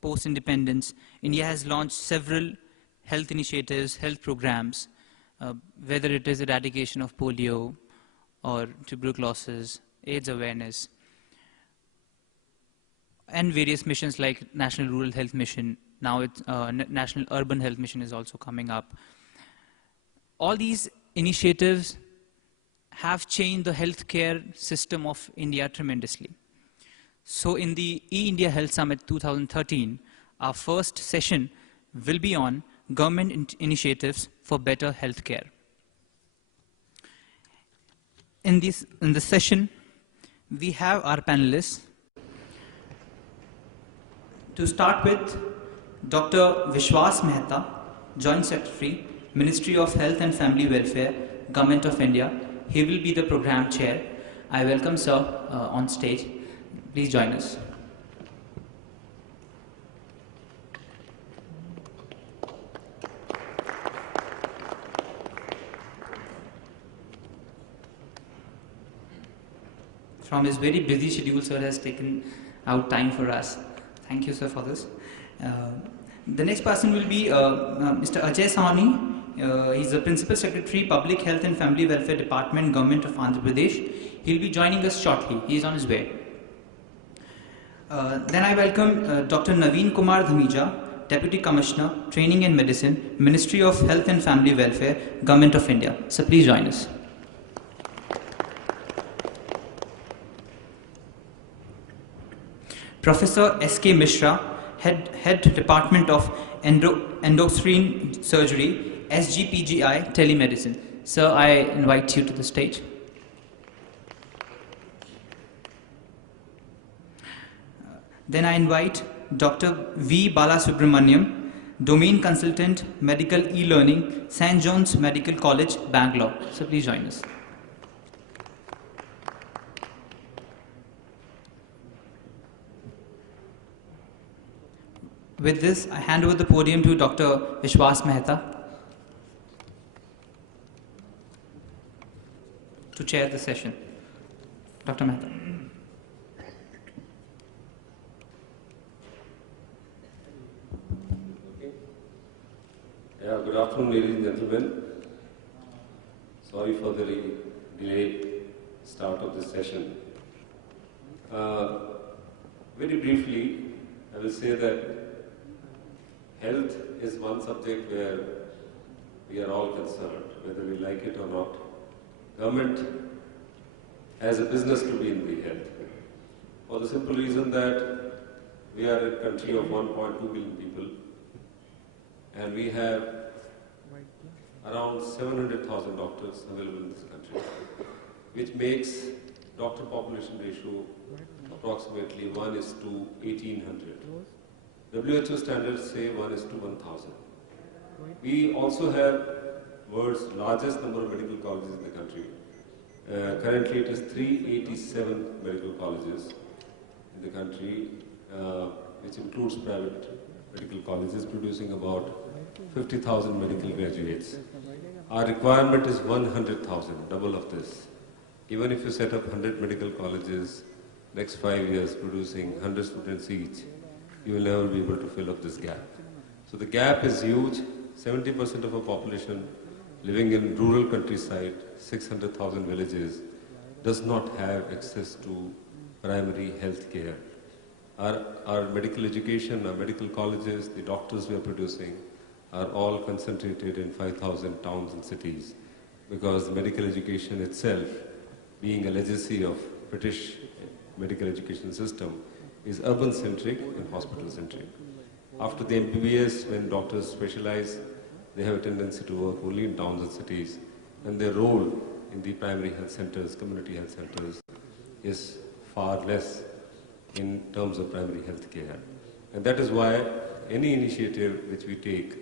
post-independence, India has launched several health initiatives, health programs, whether it is eradication of polio or tuberculosis, AIDS awareness, and various missions like National Rural Health Mission. Now it's National Urban Health Mission is also coming up. All these initiatives have changed the healthcare system of India tremendously. So in the E-India Health Summit 2013, our first session will be on government initiatives for better healthcare. In this session, we have our panelists. To start with, Dr. Vishwas Mehta, Joint Secretary, Ministry of Health and Family Welfare, Government of India. He will be the program chair. I welcome sir on stage. Please join us. From his very busy schedule, sir has taken out time for us. Thank you, sir, for this. The next person will be Mr. Ajay Sawhney. He's the Principal Secretary, Public Health and Family Welfare Department, Government of Andhra Pradesh. He'll be joining us shortly. He is on his way. Then I welcome Dr. Naveen Kumar Dhamija, Deputy Commissioner, Training and Medicine, Ministry of Health and Family Welfare, Government of India. So please join us. Professor S.K. Mishra, Head Department of Endocrine Surgery, SGPGI, Telemedicine. Sir, I invite you to the stage. Then I invite Dr. V. Balasubramaniam, Domain Consultant, Medical E-Learning, St. John's Medical College, Bangalore. So please join us. With this, I hand over the podium to Dr. Vishwas Mehta to chair the session. Dr. Mehta. Yeah, good afternoon, ladies and gentlemen. Sorry for the delayed start of this session. Very briefly, I will say that health is one subject where we are all concerned, whether we like it or not. Government has a business to be in the health, for the simple reason that we are a country of 1.2 billion people, and we have around 700,000 doctors available in this country, which makes doctor population ratio approximately 1:1800. WHO standards say 1:1000. We also have world's largest number of medical colleges in the country. Currently it is 387 medical colleges in the country, which includes private medical colleges, producing about 50,000 medical graduates. Our requirement is 100,000, double of this. Even if you set up 100 medical colleges, next 5 years producing 100 students each, you will never be able to fill up this gap. So the gap is huge. 70% of our population living in rural countryside, 600,000 villages, does not have access to primary health care. Our medical education, our medical colleges, the doctors we are producing are all concentrated in 5,000 towns and cities, because medical education itself, being a legacy of British medical education system, is urban-centric and hospital-centric. After the MBBS, when doctors specialize, they have a tendency to work only in towns and cities, and their role in the primary health centers, community health centers, is far less in terms of primary health care. And that is why any initiative which we take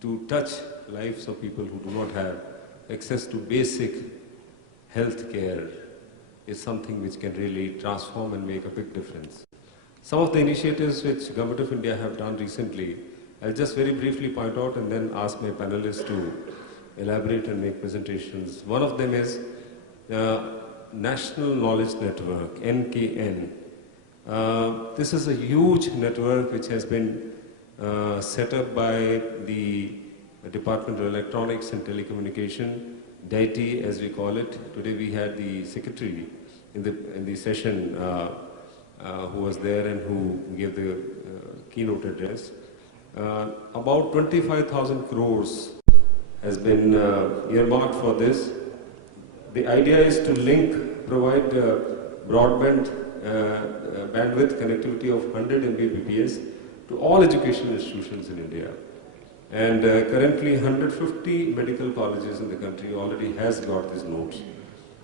to touch lives of people who do not have access to basic health care is something which can really transform and make a big difference. Some of the initiatives which Government of India have done recently, I'll just very briefly point out and then ask my panelists to elaborate and make presentations. One of them is National Knowledge Network, NKN, This is a huge network which has been set up by the Department of Electronics and Telecommunication, DITI as we call it. Today we had the secretary in the session who was there and who gave the keynote address. About 25,000 crores has been earmarked for this. The idea is to provide broadband bandwidth connectivity of 100 Mbps to all educational institutions in India. And currently 150 medical colleges in the country already has got these nodes.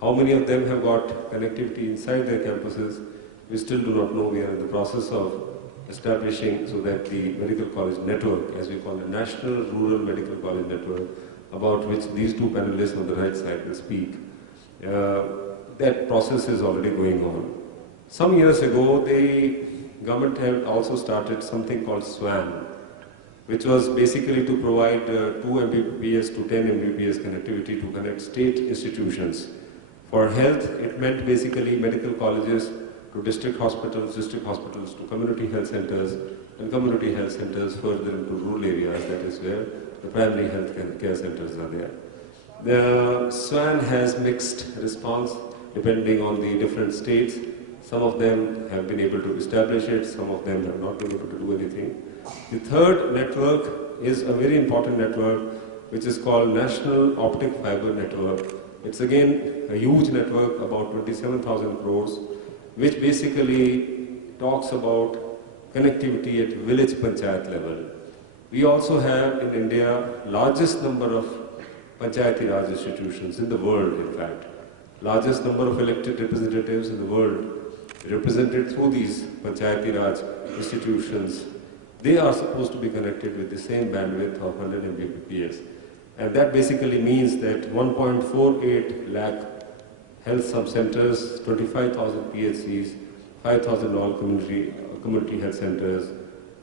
How many of them have got connectivity inside their campuses, we still do not know. We are in the process of establishing so that the medical college network, as we call the National Rural Medical College Network, about which these two panelists on the right side will speak, that process is already going on. Some years ago, the government had also started something called SWAN, which was basically to provide 2 Mbps to 10 Mbps connectivity to connect state institutions. For health, it meant basically medical colleges to district hospitals to community health centers, and community health centers further into rural areas, that is where the primary health care centers are there. The SWAN has mixed response depending on the different states. Some of them have been able to establish it, some of them have not been able to do anything. The third network is a very important network which is called National Optic Fiber Network. It's again a huge network, about 27,000 crores, which basically talks about connectivity at village panchayat level. We also have in India largest number of Panchayati Raj institutions in the world, in fact. Largest number of elected representatives in the world represented through these Panchayati Raj institutions. They are supposed to be connected with the same bandwidth of 100 Mbps. And that basically means that 1.48 lakh health sub-centers, 25,000 PHCs, 5,000 all community health centers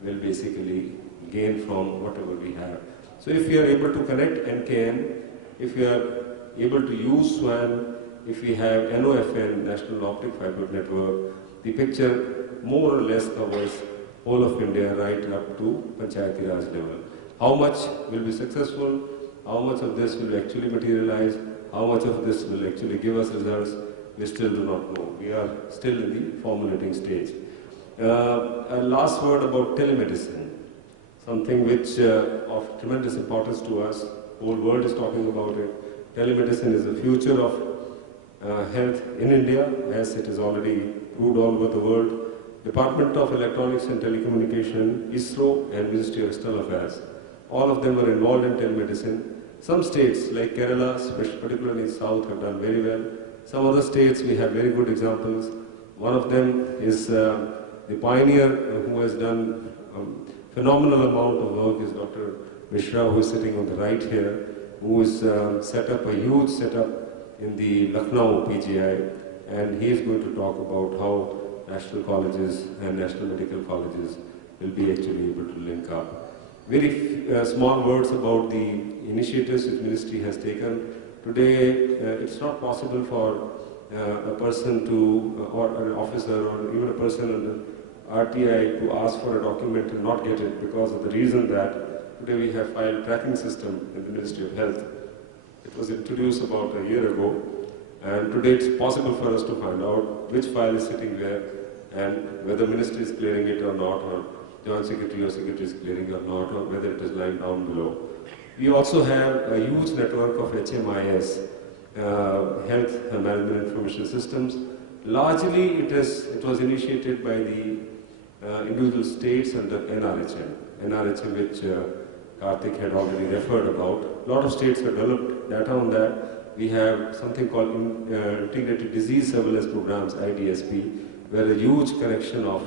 will basically gain from whatever we have. So if we are able to connect NKN, if we are able to use SWAN, if we have NOFN, National Optic Fiber Network, the picture more or less covers whole of India right up to Panchayati Raj level. How much will be successful? How much of this will actually materialize? How much of this will actually give us results? We still do not know. We are still in the formulating stage. A last word about telemedicine, something which of tremendous importance to us. Whole world is talking about it. Telemedicine is the future of health in India, as it is already proved all over the world. Department of Electronics and Telecommunication, ISRO, and Ministry of External Affairs, all of them are involved in telemedicine. Some states like Kerala, particularly in South, have done very well. Some other states we have very good examples. One of them is the pioneer who has done a phenomenal amount of work is Dr. Mishra, who is sitting on the right here, who has set up a huge setup in the Lucknow PGI, and he is going to talk about how national colleges and national medical colleges will be actually able to link up. Very small words about the initiatives which ministry has taken. Today, it's not possible for a person to, or an officer, or even a person in the RTI to ask for a document and not get it because of the reason that today we have file tracking system in the Ministry of Health. It was introduced about a year ago, and today it's possible for us to find out which file is sitting where and whether ministry is clearing it or not, or joint secretary or secretary is clearing it or not, or whether it is lying down below. We also have a huge network of HMIS, Health Management Information Systems. Largely, it was initiated by the individual states under NRHM, which Karthik had already referred about. A lot of states have developed data on that. We have something called Integrated Disease Surveillance Programs, IDSP, where a huge connection of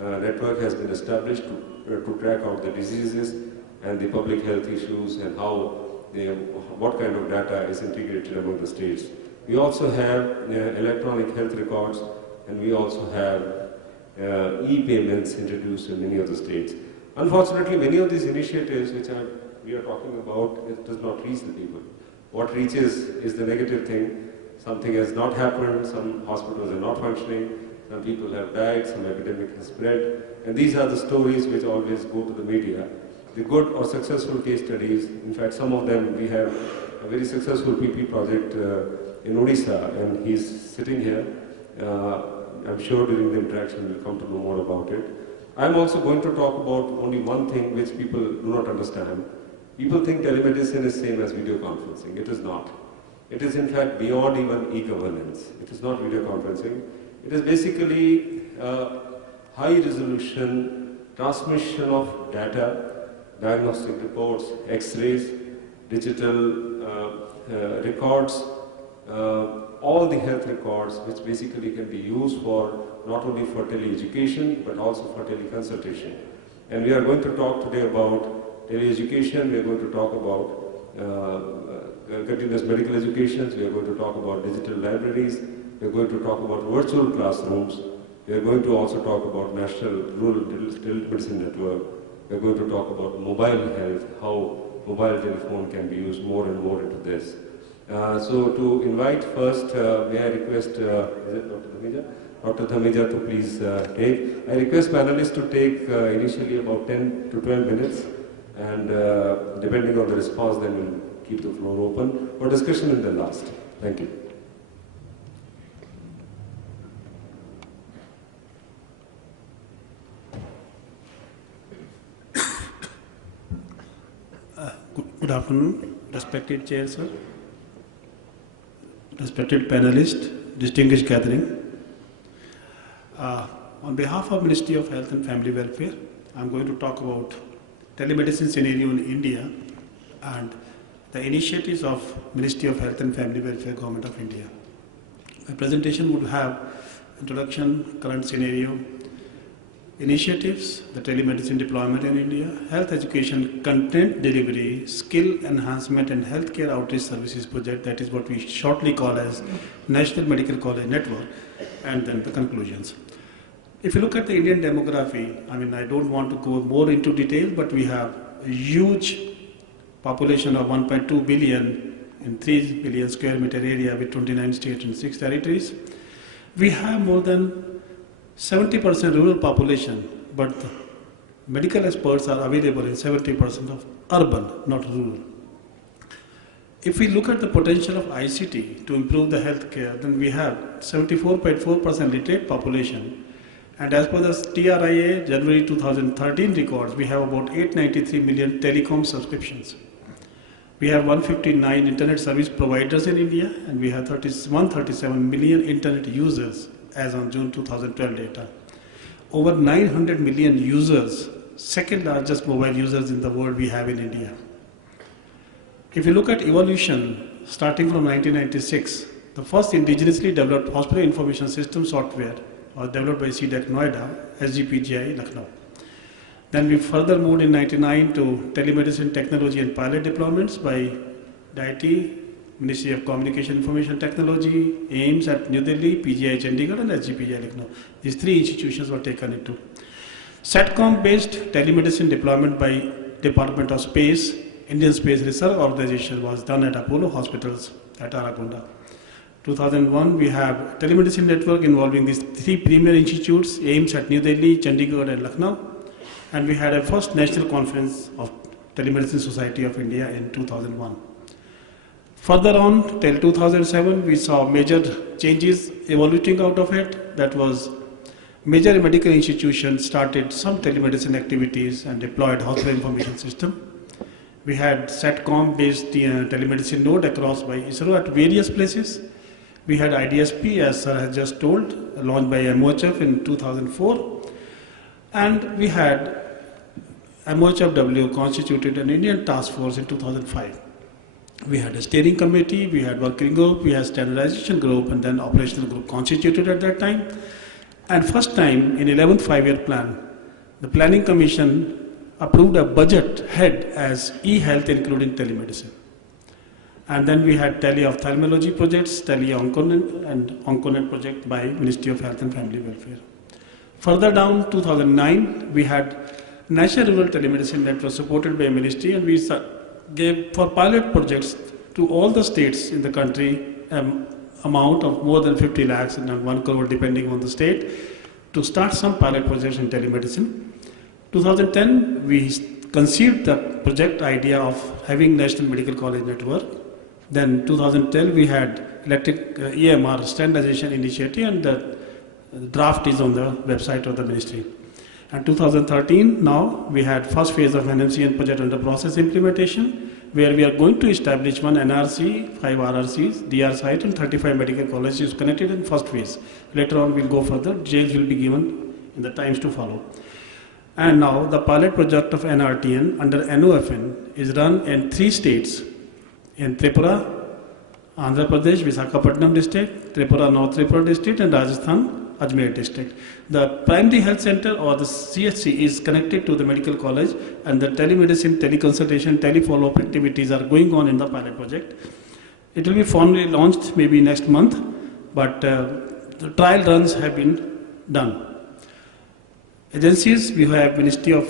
network has been established to track out the diseases and the public health issues and what kind of data is integrated among the states. We also have electronic health records, and we also have e-payments introduced in many of the states. Unfortunately, many of these initiatives which we are talking about, it does not reach the people. What reaches is the negative thing. Something has not happened, some hospitals are not functioning, Some people have died, some epidemic has spread, and these are the stories which always go to the media. The good or successful case studies, in fact some of them, we have a very successful PP project in Odisha, and he's sitting here. I'm sure during the interaction we'll come to know more about it. I'm also going to talk about only one thing which people do not understand. People think telemedicine is same as video conferencing. It is not. It is in fact beyond even e-governance. It is not video conferencing. It is basically high resolution transmission of data, diagnostic reports, x-rays, digital records, all the health records which basically can be used for not only for tele-education but also for tele-consultation. And we are going to talk today about tele-education, we are going to talk about continuous medical education, we are going to talk about digital libraries, we are going to talk about virtual classrooms, we are going to also talk about National Rural Telemedicine Network, we are going to talk about mobile health, how mobile telephone can be used more and more into this. So to invite first, may I request, is it Dr. Dhameja? Dr. Dhameja to please take. I request panelists to take initially about 10 to 12 minutes, and depending on the response then we'll keep the floor open for discussion in the last. Thank you. Good afternoon, respected chair, sir, respected panelists, distinguished gathering. On behalf of Ministry of Health and Family Welfare, I'm going to talk about telemedicine scenario in India and the initiatives of Ministry of Health and Family Welfare, Government of India. My presentation would have introduction, current scenario, initiatives, the telemedicine deployment in India, health education, content delivery, skill enhancement and healthcare outreach services project, that is what we shortly call as National Medical College Network, and then the conclusions. If you look at the Indian demography, I don't want to go more into detail, but we have a huge population of 1.2 billion in 3 billion square meter area with 29 states and 6 territories. We have more than 70% rural population, but medical experts are available in 70% of urban, not rural. If we look at the potential of ICT to improve the healthcare, then we have 74.4% literate population. And as per the TRIA January 2013 records, we have about 893 million telecom subscriptions. We have 159 internet service providers in India, and we have 137 million internet users as on June 2012 data. Over 900 million users, second largest mobile users in the world we have in India. If you look at evolution, starting from 1996, the first indigenously developed hospital information system software was developed by CDEC Noida, SGPGI Lucknow. Then we further moved in 1999 to telemedicine technology and pilot deployments by DIT, Ministry of Communication Information Technology, AIIMS at New Delhi, PGI Chandigarh and SGPGI Lucknow. These 3 institutions were taken into. SATCOM-based telemedicine deployment by Department of Space, Indian Space Research Organization was done at Apollo Hospitals at Arakunda. 2001, we have telemedicine network involving these 3 premier institutes, AIIMS at New Delhi, Chandigarh and Lucknow. And we had a first national conference of Telemedicine Society of India in 2001. Further on, till 2007, we saw major changes evolving out of it. That was major medical institutions started some telemedicine activities and deployed hospital information system. We had SATCOM-based telemedicine node across by ISRO at various places. We had IDSP, as Sir has just told, launched by MOHF in 2004. And we had MOHFW constituted an Indian task force in 2005. We had a steering committee, we had working group, we had standardization group, and then operational group constituted at that time. And first time in 11th 5-year plan, the Planning Commission approved a budget head as e-health including telemedicine. And then we had tele-ophthalmology projects, tele-onconet and onconet project by Ministry of Health and Family Welfare. Further down, 2009, we had National Rural Telemedicine Network supported by Ministry, and we gave for pilot projects to all the states in the country amount of more than 50 lakhs and 1 crore depending on the state to start some pilot projects in telemedicine. 2010, we conceived the project idea of having National Medical College Network. Then 2012, we had electric EMR standardization initiative, and the draft is on the website of the ministry. And 2013, now we had first phase of NMCN project under process implementation, where we are going to establish one NRC, 5 RRCs, DR site, and 35 medical colleges connected in first phase. Later on, we'll go further. Details will be given in the times to follow. And now the pilot project of NRTN under NOFN is run in 3 states, in Tripura, Andhra Pradesh, Visakhapatnam district, Tripura North Tripura district, and Rajasthan, Ajmer district. The primary health center or the CHC is connected to the medical college, and the telemedicine, teleconsultation, telefollow-up activities are going on in the pilot project. It will be formally launched maybe next month, but the trial runs have been done. Agencies, we have Ministry of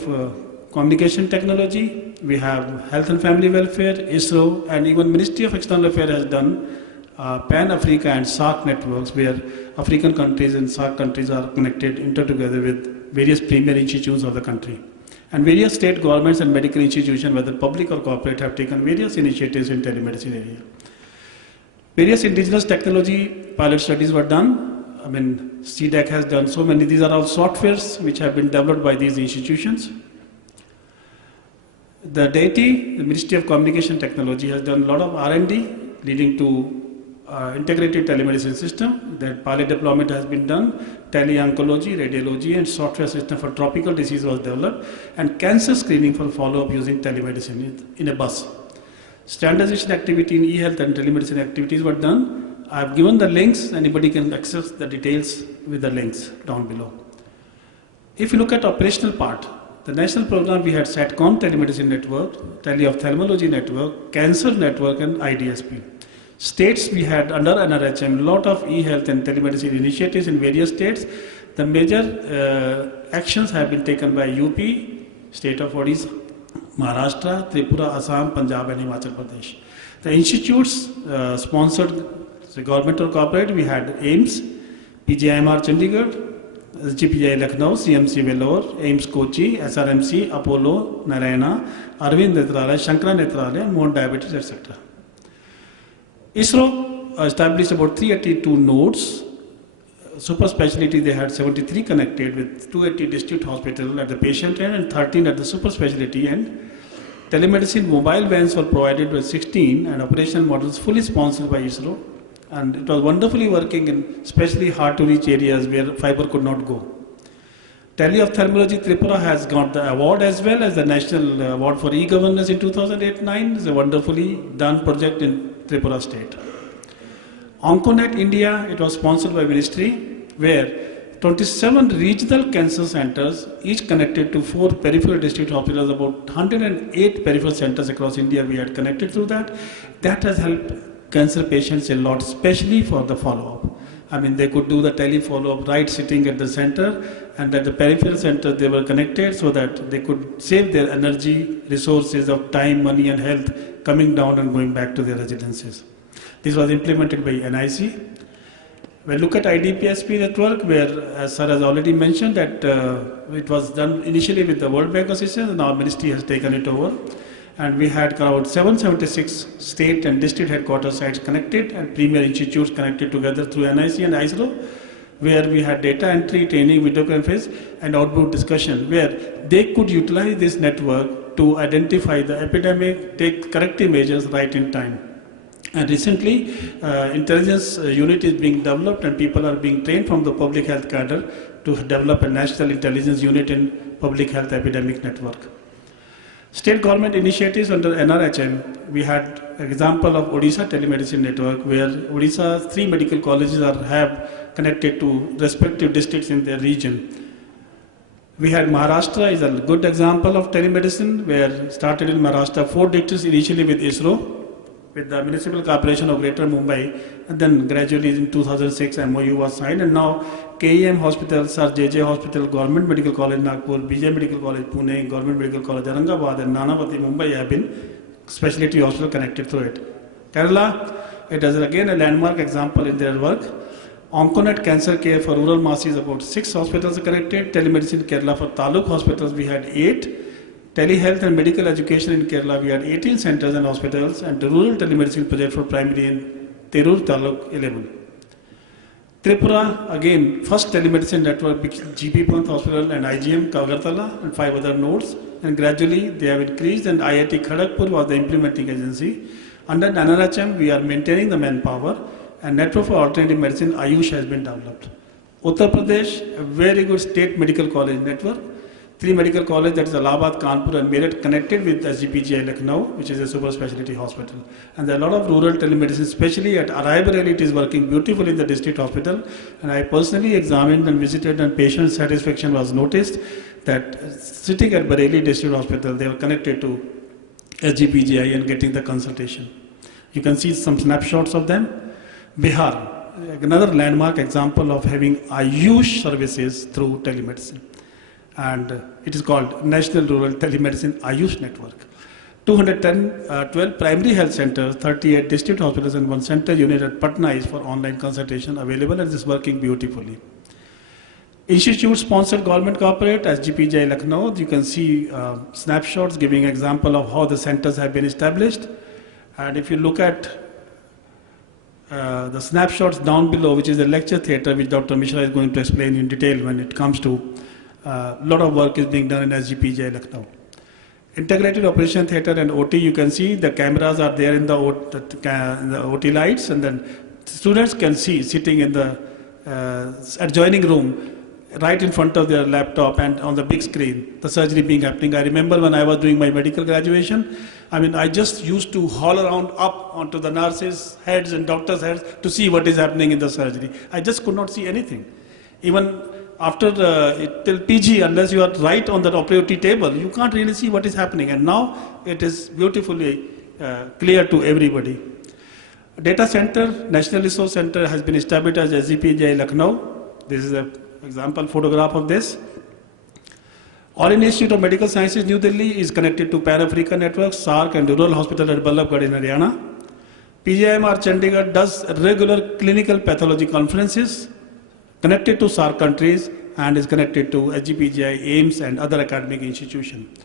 Communication Technology, we have Health and Family Welfare, ISRO, and even Ministry of External Affairs has done Pan-Africa and SAARC networks, where African countries and SAARC countries are connected, together with various premier institutions of the country. And various state governments and medical institutions, whether public or corporate, have taken various initiatives in telemedicine area. Various indigenous technology pilot studies were done. I mean, CDAC has done so many. These are all softwares which have been developed by these institutions. The DAITY, the Ministry of Communication Technology, has done a lot of R&D leading to integrated telemedicine system. That pilot deployment has been done. Tele-oncology, radiology, and software system for tropical disease was developed, and cancer screening for follow-up using telemedicine in a bus. Standardization activity in e-health and telemedicine activities were done. I have given the links. Anybody can access the details with the links down below. If you look at operational part, the national program, we had SATCOM telemedicine network, teleophthalmology network, cancer network, and IDSP. States, we had under NRHM, a lot of e-health and telemedicine initiatives in various states. The major actions have been taken by UP, state of Odisha, Maharashtra, Tripura, Assam, Punjab, and Himachal Pradesh. The institutes sponsored the government or corporate. We had AIMS, PGIMR Chandigarh, GPI Lucknow, CMC Vellore, AIMS Kochi, SRMC, Apollo, Narayana, Arvind Netralaya, Shankara Netralaya, and Mohun Diabetes, etc. ISRO established about 382 nodes. Super specialty, they had 73 connected with 280 district hospitals at the patient end and 13 at the super specialty end. Telemedicine mobile vans were provided with 16 and operational models fully sponsored by ISRO. And it was wonderfully working in especially hard to reach areas where fiber could not go. Teleophthalmology Tripura has got the award as well as the National Award for E-Governance in 2008-09. It's a wonderfully done project in Tripura state. Onconet India, it was sponsored by ministry, where 27 regional cancer centers, each connected to 4 peripheral district hospitals, about 108 peripheral centers across India we had connected through that. That has helped cancer patients a lot, especially for the follow-up. I mean, they could do the tele-follow-up right sitting at the center, and at the peripheral center they were connected so that they could save their energy, resources of time, money and health coming down and going back to their residences. This was implemented by NIC. Well, look at IDPSP network, where, as Sir has already mentioned, that it was done initially with the World Bank assistance, and now Ministry has taken it over. And we had about 776 state and district headquarters sites connected and premier institutes connected together through NIC and ISRO, where we had data entry, training, video conference, and outbound discussion, where they could utilize this network to identify the epidemic, take corrective measures right in time. And recently, intelligence unit is being developed and people are being trained from the public health cadre to develop a national intelligence unit in public health epidemic network. State government initiatives under NRHM, we had example of Odisha telemedicine network, where Odisha's 3 medical colleges have connected to respective districts in their region. We had Maharashtra is a good example of telemedicine, where started in Maharashtra 4 districts initially with ISRO, with the Municipal Corporation of Greater Mumbai, and then gradually in 2006 MOU was signed, and now KEM Hospital, Sir JJ Hospital, Government Medical College Nagpur, BJ Medical College Pune, Government Medical College Aurangabad, and Nanavati Mumbai have been specialty hospital connected through it. Kerala, It is again a landmark example in their work. Onconet Cancer Care for rural masses, about 6 hospitals are connected. Telemedicine Kerala for Taluk hospitals, we had 8. Telehealth and medical education in Kerala, we had 18 centers and hospitals. And the rural telemedicine project for primary in Tirur Taluk, 11. Tripura, again, first telemedicine network, GP Pant Hospital and IGM Agartala and 5 other nodes. And gradually they have increased, and IIT Kharagpur was the implementing agency. Under NRHM, we are maintaining the manpower, and network for alternative medicine, Ayush, has been developed. Uttar Pradesh, a very good state medical college network. 3 medical colleges, that is Allahabad, Kanpur and Meerut, connected with SGPGI Lucknow, which is a super specialty hospital. And there are a lot of rural telemedicine, especially at Arai Bareilly, it is working beautifully in the district hospital. And I personally examined and visited, and patient satisfaction was noticed that sitting at Bareilly district hospital, they were connected to SGPGI and getting the consultation. You can see some snapshots of them. Bihar, another landmark example of having Ayush services through telemedicine. And it is called National Rural Telemedicine Ayush Network. 12 primary health centers, 38 district hospitals and 1 center unit at Patna is for online consultation available, and is working beautifully. Institute sponsored government corporate, SGPGI Lucknow, you can see snapshots giving example of how the centers have been established. And if you look at the snapshots down below, which is the lecture theatre, which Dr. Mishra is going to explain in detail when it comes to a lot of work is being done in SGPGI Lucknow. Integrated operation theatre and OT, you can see the cameras are there in the OT lights, and then students can see sitting in the adjoining room right in front of their laptop and on the big screen, the surgery being happening. I remember when I was doing my medical graduation, I just used to haul around up onto the nurses' heads and doctors' heads to see what is happening in the surgery. I just could not see anything. Even after till PG, unless you are right on the operative table, you can't really see what is happening. And now it is beautifully clear to everybody. Data center, National Resource Center has been established as SGPGI Lucknow. This is an example photograph of this. All India Institute of Medical Sciences, New Delhi is connected to Pan-Africa Network, SARC and Rural Hospital at Ballabgarh in Haryana. PGIMR Chandigarh does regular clinical pathology conferences connected to SARC countries and is connected to SGPGI, AIIMS and other academic institutions.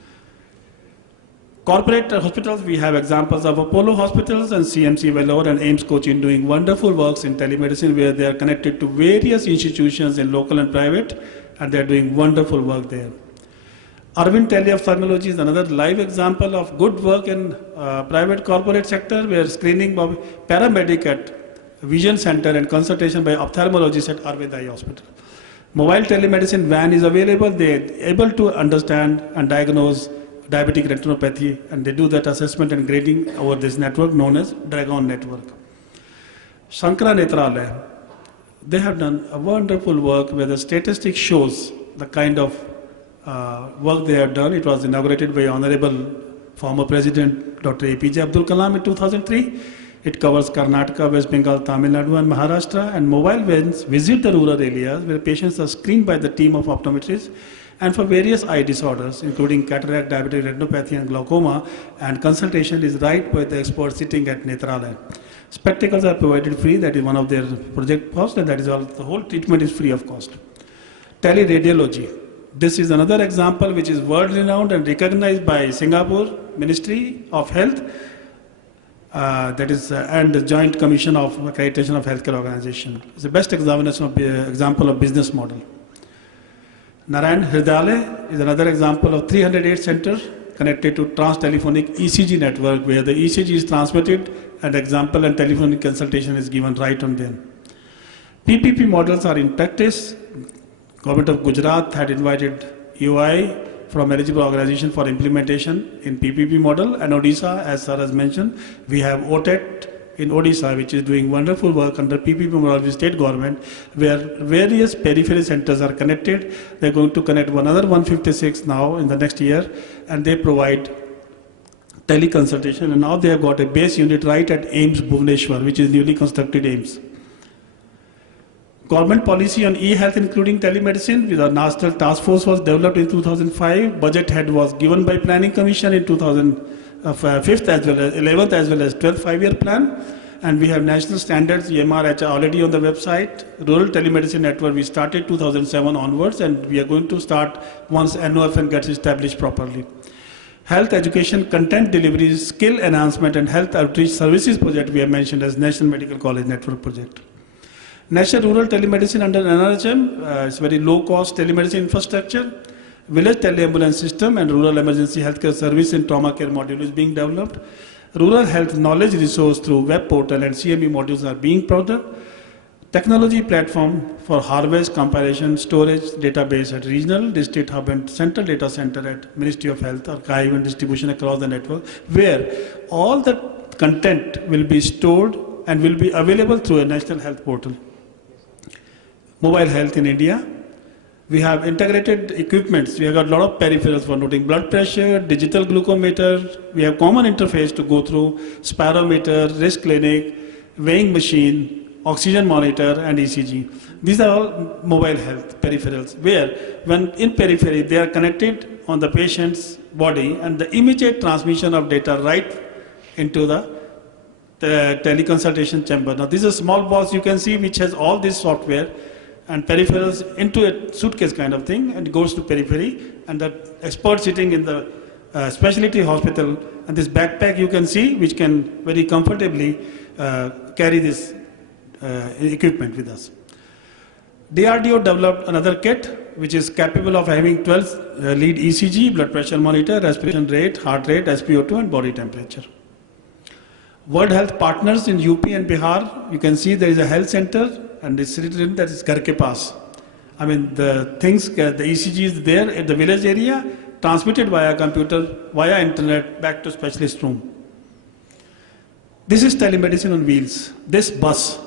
Corporate hospitals, we have examples of Apollo Hospitals and CMC Vellore and AIIMS Cochin doing wonderful works in telemedicine, where they are connected to various institutions in local and private, and they are doing wonderful work there. Arvind Teleophthalmology is another live example of good work in private corporate sector, where screening by paramedic at Vision Center and consultation by ophthalmologist at Arvind Eye Hospital. Mobile telemedicine van is available. They are able to understand and diagnose diabetic retinopathy, and they do that assessment and grading over this network known as Dragon Network. Shankara Netralaya, they have done a wonderful work where the statistics shows the kind of work they have done. It was inaugurated by Honorable former President Dr. APJ Abdul Kalam in 2003. It covers Karnataka, West Bengal, Tamil Nadu and Maharashtra, and mobile vans visit the rural areas where patients are screened by the team of optometrists and for various eye disorders, including cataract, diabetic retinopathy and glaucoma, and consultation is right by the expert sitting at Netralaya. Spectacles are provided free, that is one of their project costs, and that is all, the whole treatment is free of cost. Teleradiology. This is another example which is world renowned and recognized by Singapore Ministry of Health, and the Joint Commission of Accreditation of Healthcare Organization. It's the best example of business model. Narayan Hridayalaya is another example of 308 centers connected to trans-telephonic ECG network, where the ECG is transmitted and example and telephonic consultation is given right on them. PPP models are in practice. Government of Gujarat had invited UI from eligible organization for implementation in PPP model, and Odisha, as Sir has mentioned, we have OTET in Odisha, which is doing wonderful work under PPP model with state government, where various periphery centers are connected. They're going to connect another 156 now in the next year, and they provide teleconsultation, and now they have got a base unit right at AIIMS Bhubaneswar, which is newly constructed AIIMS. Government policy on e-health, including telemedicine, with a national task force was developed in 2005. Budget head was given by Planning Commission in 2005 as well as 11th as well as 12th 5-year plan. And we have national standards, EMR, already on the website. Rural Telemedicine Network, we started 2007 onwards, and we are going to start once NOFN gets established properly. Health education, content delivery, skill enhancement, and health outreach services project we have mentioned as National Medical College Network project. National Rural Telemedicine under NRHM, it's very low-cost telemedicine infrastructure. Village teleambulance system and rural emergency healthcare service and trauma care module is being developed. Rural health knowledge resource through web portal and CME modules are being developed. Technology platform for harvest, compilation, storage, database at regional, district hub and central data center at Ministry of Health, archive and distribution across the network, where all the content will be stored and will be available through a national health portal. Mobile health in India. We have integrated equipments. We have got a lot of peripherals for noting blood pressure, digital glucometer. We have common interface to go through spirometer, wrist clinic, weighing machine, oxygen monitor, and ECG. These are all mobile health peripherals, where when in periphery, they are connected on the patient's body and the immediate transmission of data right into the teleconsultation chamber. Now, this is a small box you can see which has all this software and peripherals into a suitcase kind of thing, and it goes to periphery, and the expert sitting in the specialty hospital, and this backpack you can see which can very comfortably carry this equipment with us. DRDO developed another kit which is capable of having 12 lead ECG, blood pressure monitor, respiration rate, heart rate, SpO2 and body temperature. World Health Partners in UP and Bihar, you can see there is a health center and it's written that is Ghar ke paas. I mean the things, the ECG is there at the village area, transmitted via computer, via internet back to specialist room. This is telemedicine on wheels. This bus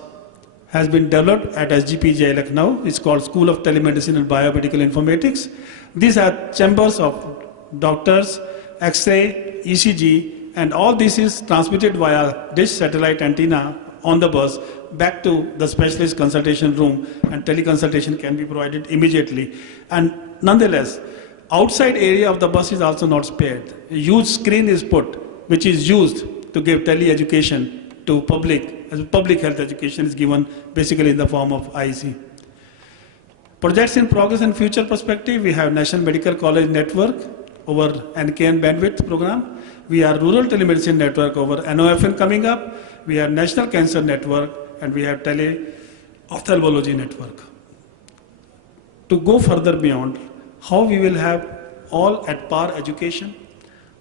has been developed at SGPGI Lucknow. It's called School of Telemedicine and Biomedical Informatics. These are chambers of doctors, X-ray, ECG, and all this is transmitted via dish satellite antenna on the bus back to the specialist consultation room, and teleconsultation can be provided immediately. And nonetheless, outside area of the bus is also not spared. A huge screen is put, which is used to give tele-education to public, as public health education is given basically in the form of IEC. Projects in progress and future perspective, we have National Medical College Network over NKN bandwidth program. We are Rural Telemedicine Network over NOFN coming up. We have National Cancer Network, and we have Tele-Ophthalmology Network. To go further beyond, how we will have all at par education,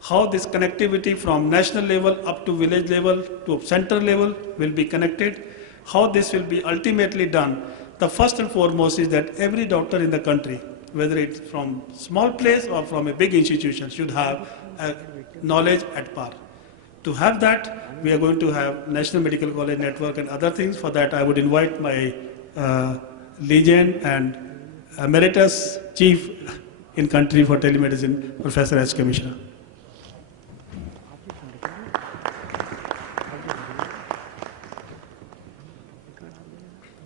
how this connectivity from national level up to village level to center level will be connected, how this will be ultimately done. The first and foremost is that every doctor in the country, whether it's from small place or from a big institution, should have knowledge at par. To have that, we are going to have National Medical College Network and other things. For that, I would invite my legend and emeritus chief in country for telemedicine, Professor H.K. Mishra.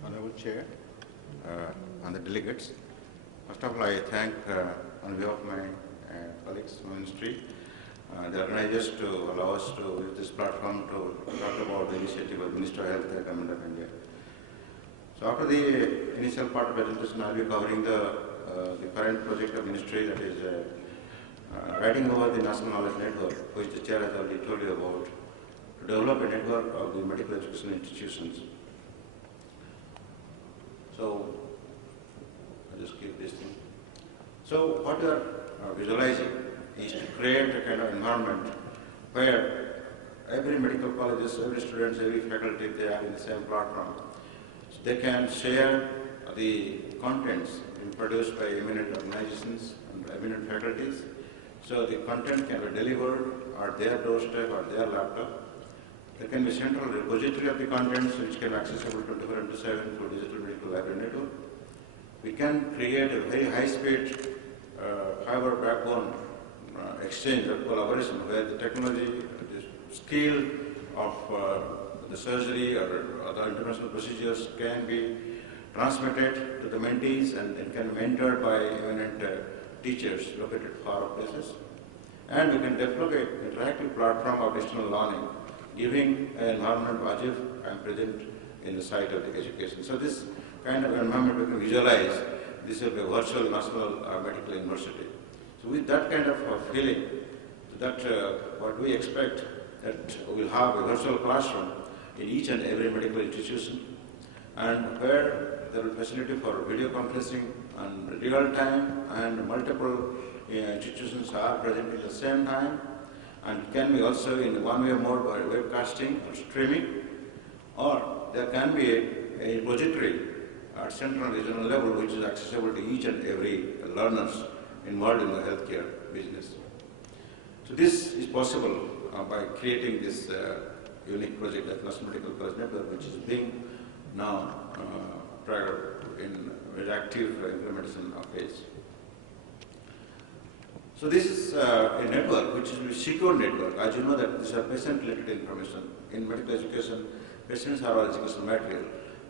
Honorable Chair and the delegates, first of all, I thank on behalf of my colleagues from the ministry, the organizers to allow us to use this platform to talk about the initiative of the Ministry of Health and Government of India. So after the initial part of the presentation, I will be covering the current project of ministry, that is writing over the National Knowledge Network, which the chair has already told you about, to develop a network of the medical education institutions. So I'll just keep this thing. So what we are visualizing is to create a kind of environment where every medical colleges, every students, every faculty, they are in the same platform. So they can share the contents produced by eminent organizations and eminent faculties. So the content can be delivered at their doorstep or their laptop. There can be central repository of the contents which can be accessible 24/7 through digital medical library network. We can create a very high-speed fiber backbone exchange or collaboration where the technology, the skill of the surgery or other international procedures can be transmitted to the mentees and can be mentored by eminent teachers located far off places. And we can develop an interactive platform of digital learning, giving an environment wajib and present in the site of the education. So this kind of environment we can visualize, this will be a virtual national medical university. So with that kind of feeling, that what we expect, that we'll have a virtual classroom in each and every medical institution, and where there will be facility for video conferencing and real time, and multiple institutions are present at the same time, and can be also in one-way mode by webcasting or streaming, or there can be a repository at central and regional level which is accessible to each and every learners involved in the healthcare business. So this is possible by creating this unique project at National Medical College Network, which is being now in very active implementation phase. So this is a network which is a secure network. As you know that these are patient-related information. In medical education, patients are all educational material.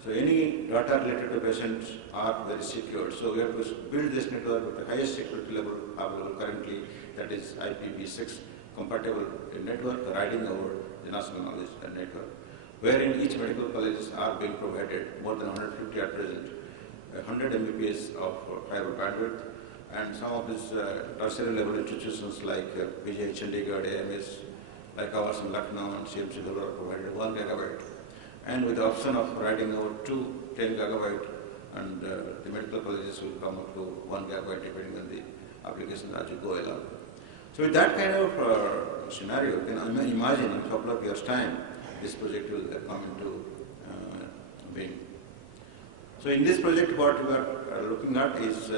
So any data related to patients are very secure. So we have to build this network with the highest security level available currently, that is IPv6 compatible network riding over the national knowledge network, wherein each medical colleges are being provided more than 150 at present, 100 Mbps of fiber bandwidth, and some of these tertiary level institutions like PGI Chandigarh, AMS, like ours in Lucknow and CMC are provided 1 gigabyte. And with the option of riding over to 10 gigabyte, and the medical colleges will come up to 1 gigabyte depending on the application as you go along. So with that kind of scenario, you can imagine in a couple of years' time, this project will come into being. So in this project, what we are looking at is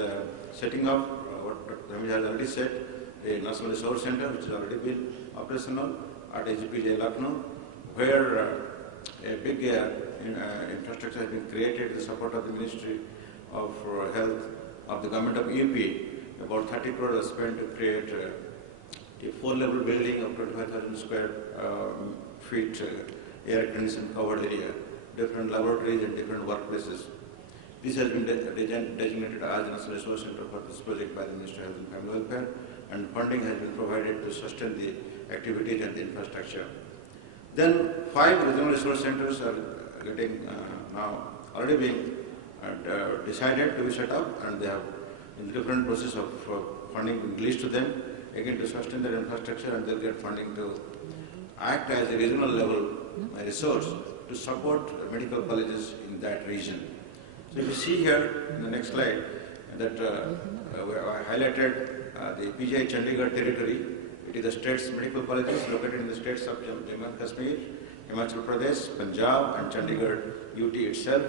setting up what Dr. Ramesh has already said, a National Resource Center which has already been operational at HPJ Lucknow, where a big infrastructure has been created with the support of the Ministry of Health of the Government of UP. About 30 crore was spent to create a 4-level building of 25,000 square feet air conditioned covered area, different laboratories and different workplaces. This has been designated as a National Resource Center for this project by the Ministry of Health and Family Welfare, and funding has been provided to sustain the activities and the infrastructure. Then 5 regional resource centers are getting now already being decided to be set up, and they have in the different process of funding been released to them, again to sustain their infrastructure, and they'll get funding to act as a regional level resource to support medical colleges in that region. So if you see here in the next slide that I highlighted the PGI Chandigarh territory. It is the state's medical colleges located in the states of Jammu and Kashmir, Himachal Pradesh, Punjab and Chandigarh UT itself.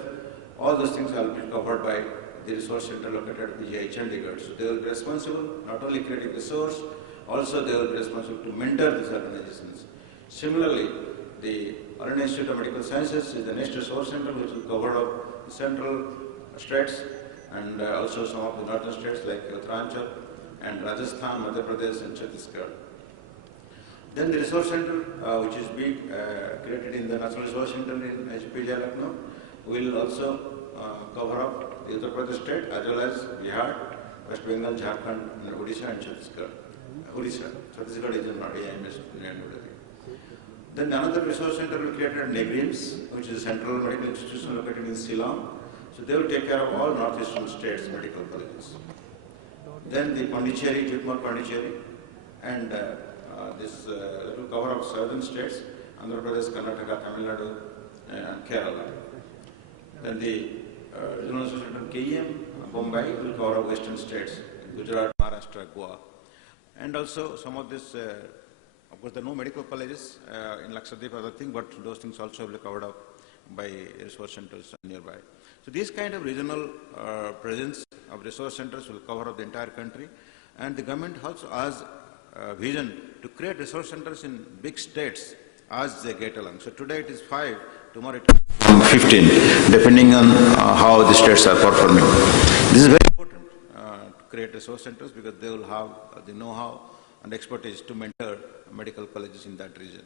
All those things are covered by the resource center located at PGI Chandigarh. So they will be responsible not only creating resource, also they will be responsible to mentor these organizations. Similarly, the All Institute of Medical Sciences is the next resource center which will cover up the central states and also some of the northern states like Uttaranchal and Rajasthan, Madhya Pradesh and Chhattisgarh. Then the resource center which is being created in the National Resource Center in HPJ Lucknow will also cover up the Uttar Pradesh state as well as Bihar, West Bengal, Jharkhand, and Odisha and Chhattisgarh. Chhattisgarh is in AIMS. Then another resource center will be created at Negrims, which is a central medical institution located in Shillong. So they will take care of all northeastern states medical colleges. Then the Pondicherry, Jitmore Pondicherry, and this will cover up southern states, Andhra Pradesh, Karnataka, Tamil Nadu, and Kerala. Then the regional center KEM, Bombay, will cover up western states, Gujarat, Maharashtra, Goa. And also some of this, of course, there are no medical colleges in Lakshadweep, other thing, but those things also will be covered up by resource centers nearby. So this kind of regional presence of resource centers will cover up the entire country, and the government also has a vision to create resource centers in big states as they get along. So today it is 5, tomorrow it will be 15, depending on how the states are performing. This is very important to create resource centers because they will have the know-how and expertise to mentor medical colleges in that region.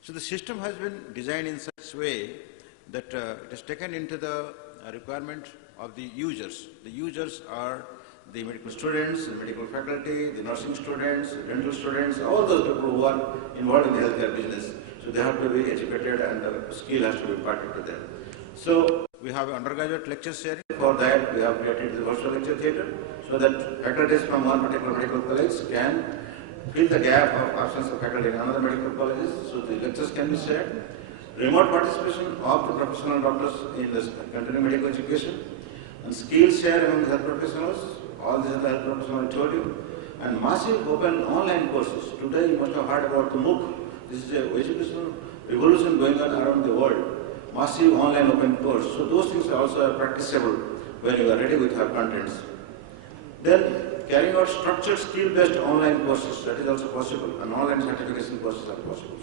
So the system has been designed in such a way that it is taken into the requirement of the users. The users are the medical students, the medical faculty, the nursing students, the dental students, all those people who are involved in the healthcare business. So they have to be educated and skill has to be imparted to them. So we have undergraduate lecture series. For that, we have created the virtual lecture theatre so that faculties from one particular medical college can fill the gap of absence of faculty in another medical colleges. So the lectures can be shared. Remote participation of the professional doctors in the continuing medical education and skill share among the health professionals. All these are the health professionals I told you. And massive open online courses. Today you must have heard about the MOOC. This is an educational revolution going on around the world. Massive online open course. So those things are also practicable when you are ready with our contents. Then carrying out structured skill-based online courses, that is also possible, and online certification courses are possible.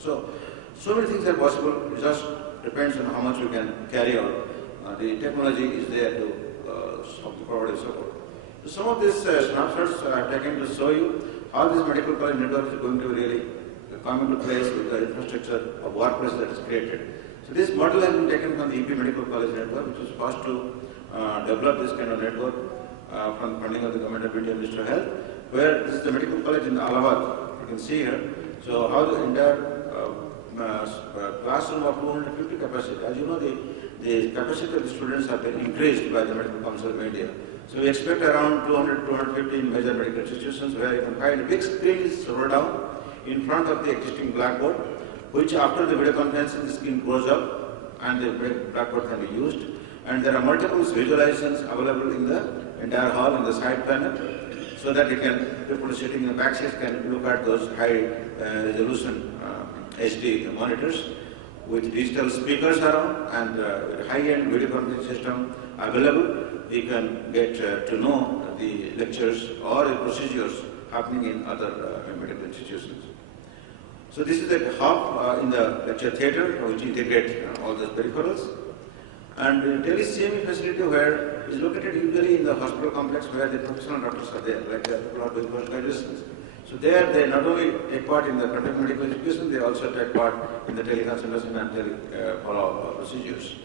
So many things are possible, it just depends on how much you can carry out. The technology is there to provide support. So some of these snapshots I have taken to show you how this medical college network is going to really come into place with the infrastructure of workplace that is created. So this model has been taken from the EP Medical College Network, which was first to develop this kind of network from funding of the Government of India Ministry of Health, where this is the medical college in Allahabad, you can see here. So how the entire classroom of 250 capacity, as you know, the capacity of the students have been increased by the Medical Council of India. So we expect around 200, 250 major medical institutions where you can find a big screen is rolled down in front of the existing blackboard, which after the video conferencing the screen goes up and the blackboard can be used. And there are multiple visualizations available in the entire hall in the side panel, so that people sitting in the back seats can look at those high resolution HD monitors with digital speakers around and with high-end video conferencing system available. We can get to know the lectures or the procedures happening in other medical institutions. So this is a hub in the lecture theatre which integrate all those peripherals. And the tele-CME facility where is located usually in the hospital complex where the professional doctors are there, like people who are doing post-graduations. So there they not only take part in the continuing medical education, they also take part in the teleconsultation and tele-follow-up procedures.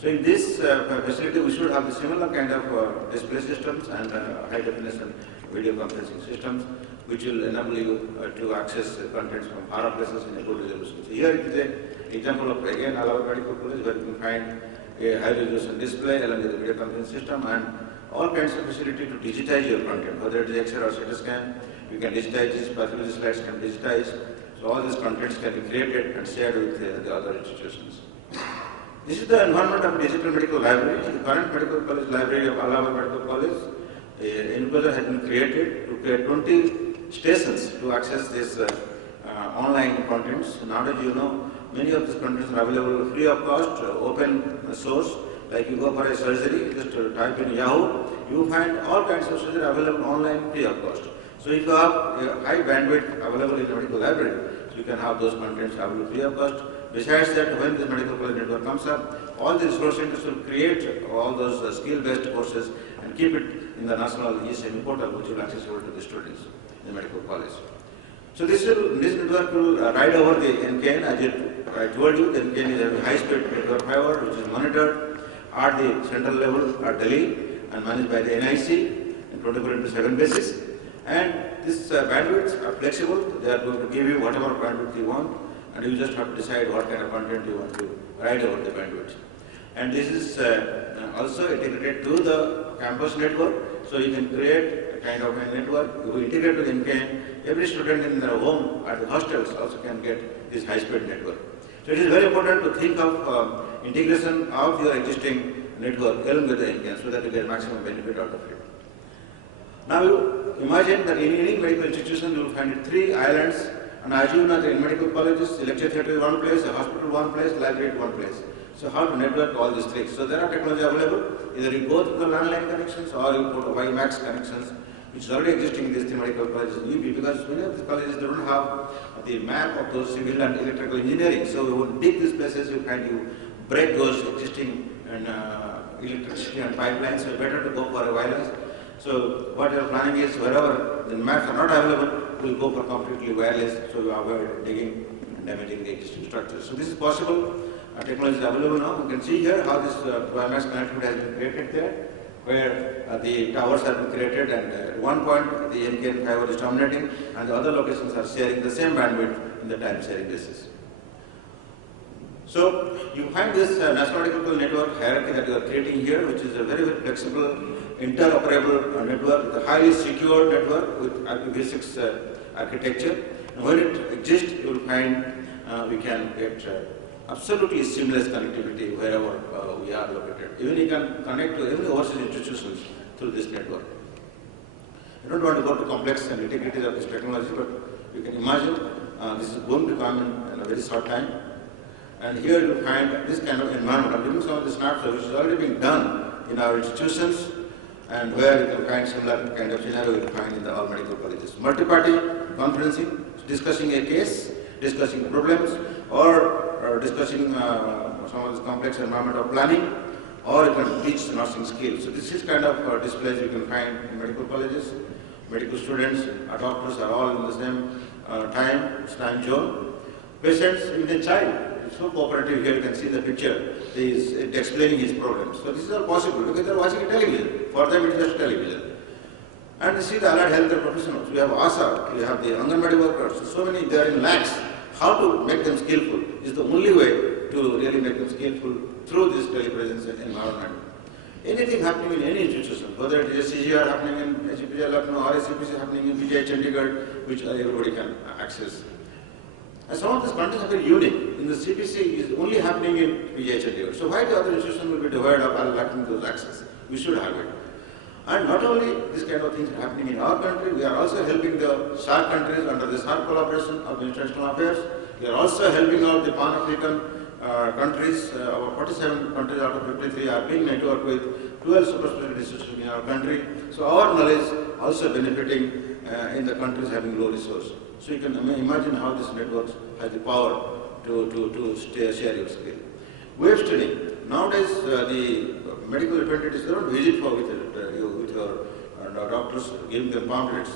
So in this facility we should have the similar kind of display systems and high-definition video conferencing systems which will enable you to access contents from far places in a good resolution. So here it is an example of, again, Allahabad Medical College where you can find a high-resolution display along with the video conferencing system and all kinds of facility to digitize your content, whether it is X-ray or CT scan, you can digitize this, pathology slides can be digitized, so all these contents can be created and shared with the other institutions. This is the environment of digital medical library. The current medical college library of Allahabad Medical College, enclosure has been created to create 20 stations to access this online contents. Nowadays, you know, many of these contents are available free of cost, open source. Like you go for a surgery, just type in Yahoo, you find all kinds of surgery available online free of cost. So if you have a high bandwidth available in the medical library, so you can have those contents available free of cost. Besides that, when the medical college network comes up, all the resource centers will create all those skill-based courses and keep it in the national eSemi portal, which will be accessible to the students in the medical college. So this network will ride over the NKN. As I told you, the NKN is a high-speed network fiber, which is monitored at the central level at Delhi and managed by the NIC in 24/7 basis. And these bandwidths are flexible. They are going to give you whatever bandwidth you want, and you just have to decide what kind of content you want to write over the bandwidth. And this is also integrated to the campus network, so you can create a kind of a network. You integrate with NKN. Every student in their home at the hostels also can get this high-speed network. So it is very important to think of integration of your existing network along with the NKN so that you get maximum benefit out of it. Now you imagine that in any medical institution you will find 3 islands, and as you know that in medical colleges, the lecture theatre is one place, the hospital one place, library at one place. So how to network all these 3? So there are technology available, either you go through the landline connections or you put WiMAX connections, which is already existing in these 3 medical colleges in UP, because many of the colleges do not have the map of those civil and electrical engineering. So we would dig these places, you find you break those existing electricity and pipelines, so better to go for a wireless. So what you are planning is wherever the maps are not available, we will go for completely wireless, so you avoid digging and damaging the existing structures. So this is possible. Technology is available now. You can see here how this WiMAX connectivity has been created there. where the towers have been created, and at one point the NKN fiber is dominating, and the other locations are sharing the same bandwidth in the time sharing basis. So you find this national medical network hierarchy that you are creating here, which is a very, very flexible, interoperable network, with a highly secure network with IPv6 architecture. And when it exists, you will find we can get absolutely seamless connectivity wherever we are located. Even you can connect to every overseas institutions through this network. I don't want to go to complex and nitty-gritty of this technology, but you can imagine this is going to come in a very short time. And here you find this kind of environment. I'm giving some of the snapshots which is already being done in our institutions, and where you can find similar kind of scenario you can find in the all medical colleges. Multi-party conferencing, discussing a case, discussing problems, or discussing some of this complex environment of planning, or you can teach nursing skills. So this is kind of displays you can find in medical colleges. Medical students, doctors are all in the same time zone. Patients, even a child, it's so cooperative here, you can see the picture, he is explaining his problems. So this is all possible because they are watching a television. For them it is just television. And you see the allied healthcare professionals, we have ASA, we have the Anganwadi workers, so many, they are in lakhs. How to make them skillful is the only way to really make them skillful through this telepresence environment. Anything happening in any institution, whether it is CGR happening in HPJ Lucknow or SCPC happening in PGI Chandigarh, which everybody can access. And some of these countries are very unique. In the CPC is only happening in PGI Chandigarh. So why the other institutions will be devoid of lacking those access? We should have it. And not only this kind of things are happening in our country, we are also helping the SAARC countries under the SAARC collaboration of international affairs. We are also helping out the Pan-African countries. About 47 countries out of 53 are being networked with 12 super specialty institutions in our country. So our knowledge also benefiting in the countries having low resource. So you can imagine how this network has the power to share your skill. Wave studying. Nowadays, the medical representatives, they don't visit with your doctors, giving them pamphlets.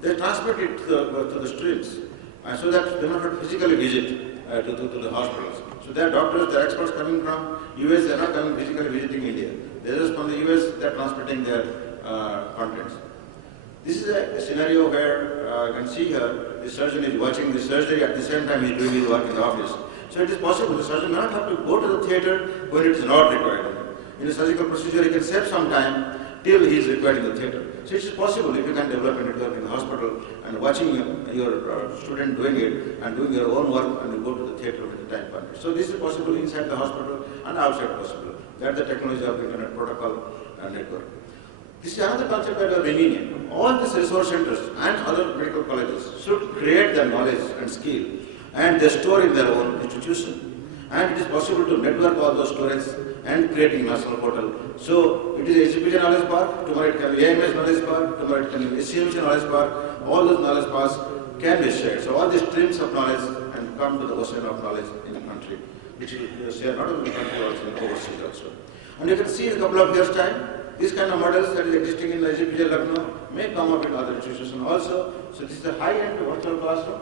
They transmit it to the streams, so that they don't have to physically visit to the hospitals. So there are doctors, there are experts coming from US, they are not coming physically visiting India. They are just from the US, they are transmitting their contents. This is a scenario where you can see here, the surgeon is watching the surgery, at the same time he is doing his work in the office. So it is possible, the surgeon may not have to go to the theatre when it is not required. In a surgical procedure, he can save some time till he is required in the theatre. So it is possible if you can develop a network in the hospital and watching your student doing it and doing your own work and you go to the theatre with the time permit. So this is possible inside the hospital and outside possible. That is the technology of internet protocol and network. This is another concept that we are bringing in. All these resource centers and other medical colleges should create their knowledge and skill and they store in their own institution. And it is possible to network all those storage and creating national portal. So it is a HPJ knowledge park, tomorrow it can be AMS knowledge park, tomorrow it can be SCMC knowledge park. All those knowledge parks can be shared. So all these streams of knowledge and come to the ocean of knowledge in the country, which will share not only in the country but also in overseas also. And you can see in a couple of years' time, these kind of models that is existing in the HPJ Lucknow may come up in other institutions also. So this is a high-end virtual classroom.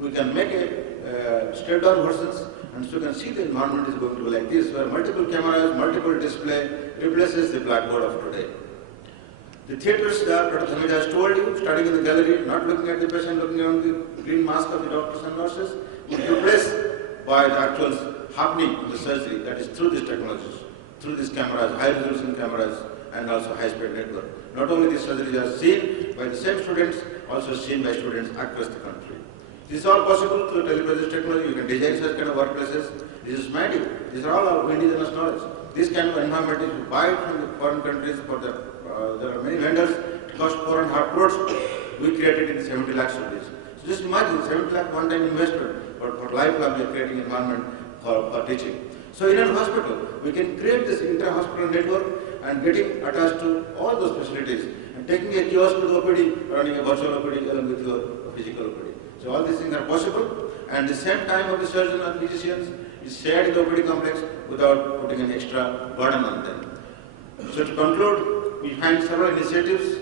We can make a straight-down versions, and so you can see the environment is going to be like this, where multiple cameras, multiple display replaces the blackboard of today. The theatres that Dr. Dhamija has told you, studying in the gallery, not looking at the patient, looking on the green mask of the doctors and nurses, will be replaced by the actuals happening in the surgery, that is through these technologies, through these cameras, high-resolution cameras, and also high-speed network. Not only these surgeries are seen by the same students, also seen by students across the country. This is all possible through telepresence technology. You can design such kind of workplaces. This is magic. These are all our indigenous knowledge. This kind of environment is to buy from the foreign countries. There are many vendors. It costs 4.5 crores. We created in 70 lakhs rupees. So just imagine 70 lakh one-time investment, but for lifelong we are creating an environment for teaching. So in a hospital, we can create this inter-hospital network and getting attached to all those facilities and taking a kiosk to the OPD, running a virtual OPD along with your physical OPD. So all these things are possible, and the same time of the surgeon and physicians is shared in the OPD complex without putting an extra burden on them. So to conclude, we find several initiatives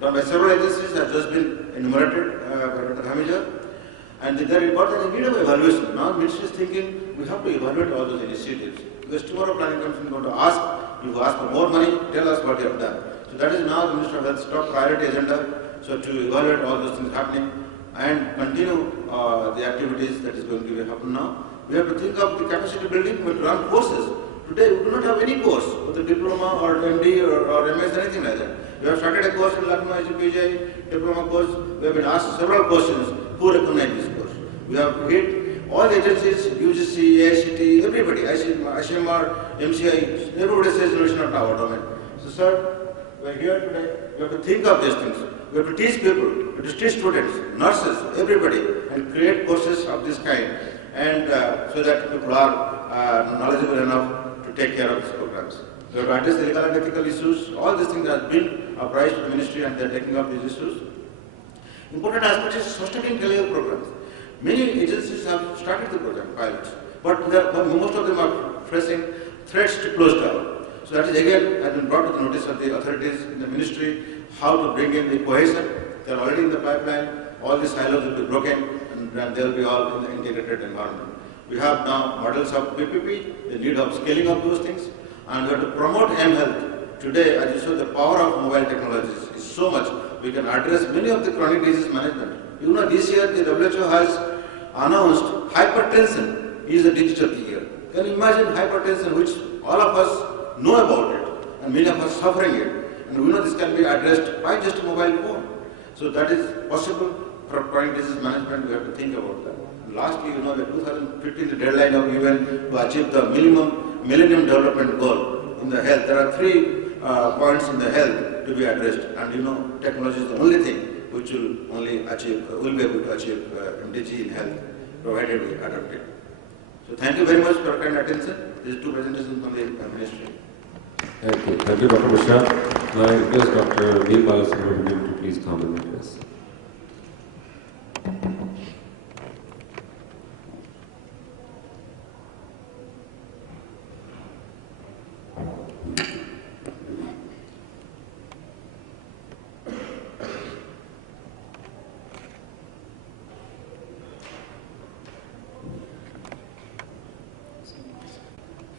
done by several agencies that have just been enumerated by Dr. Dhamija, and they are important in need of evaluation. Now ministry is thinking we have to evaluate all those initiatives, because tomorrow planning commission is going to ask If you ask for more money, tell us what you have done. So that is now the Minister of Health's top priority agenda. So to evaluate all those things happening and continue the activities that is going to happen now, we have to think of the capacity building. We have to run courses. Today we do not have any course, whether diploma or MD or MS, anything like that. We have started a course in Lucknow ICPJ, diploma course. We have been asked several questions, who recognize this course? We have hit all the agencies, UGC, AICT, everybody, ICMR, MCI, everybody says no, it's not our domain. So sir, we are here today, we have to think of these things. We have to teach people, we have to teach students, nurses, everybody, and create courses of this kind, and so that people are knowledgeable enough to take care of these programs. We have to address the legal and ethical issues. All these things have been apprised to the ministry and they are taking up these issues. Important aspect is sustaining telehealth programs. Many agencies have started the program, pilots, but most of them are facing threats to close down. So that is again has been brought to the notice of the authorities in the ministry, how to bring in the cohesion. They are already in the pipeline. All the silos will be broken and they will be all in the integrated environment. We have now models of PPP, the need of scaling up those things, and we have to promote mHealth. Today, as you saw, the power of mobile technologies is so much. We can address many of the chronic disease management. You know, this year the WHO has announced hypertension is a digital year. Can you imagine hypertension, which all of us know about it, and many of us suffering it, and we know this can be addressed by just a mobile phone. So that is possible for chronic disease management. We have to think about that. And lastly, you know, the 2015 the deadline of UN to achieve the Millennium Development Goal in the health. There are 3 points in the health to be addressed, and you know, technology is the only thing which will only achieve, will be able to achieve MDG in health, provided we adopt it. So thank you very much for your kind attention. These 2 presentations from the ministry. Thank you, Dr. Mishra. Now I request Dr. V. Balasubramanian to please come and address.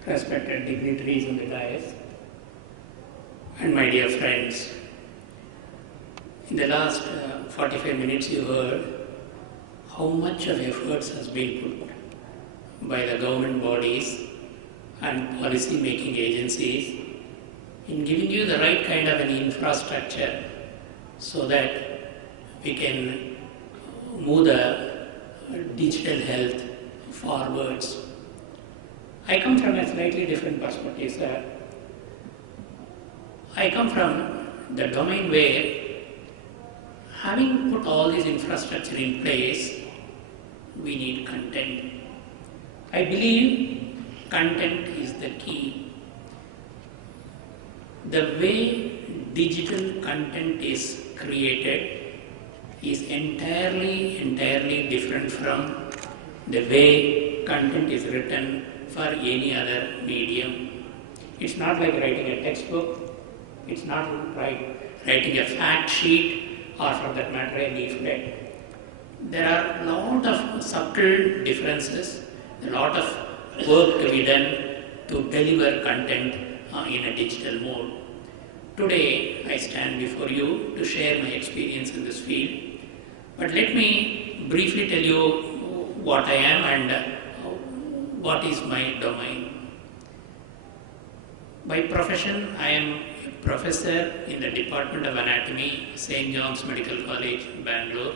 Respected dignitaries on the dais, and my dear friends, in the last 45 minutes you heard how much of efforts has been put by the government bodies and policy making agencies in giving you the right kind of an infrastructure so that we can move the digital health forwards. I come from a slightly different perspective, sir. I come from the domain where, having put all this infrastructure in place, we need content. I believe content is the key. The way digital content is created is entirely different from the way content is written for any other medium. It's not like writing a textbook, it's not writing a fact sheet, or for that matter a leaflet. There are a lot of subtle differences, a lot of work to be done to deliver content in a digital mode. Today I stand before you to share my experience in this field, but let me briefly tell you what I am and what is my domain. By profession, I am a professor in the Department of Anatomy, St. John's Medical College, Bangalore.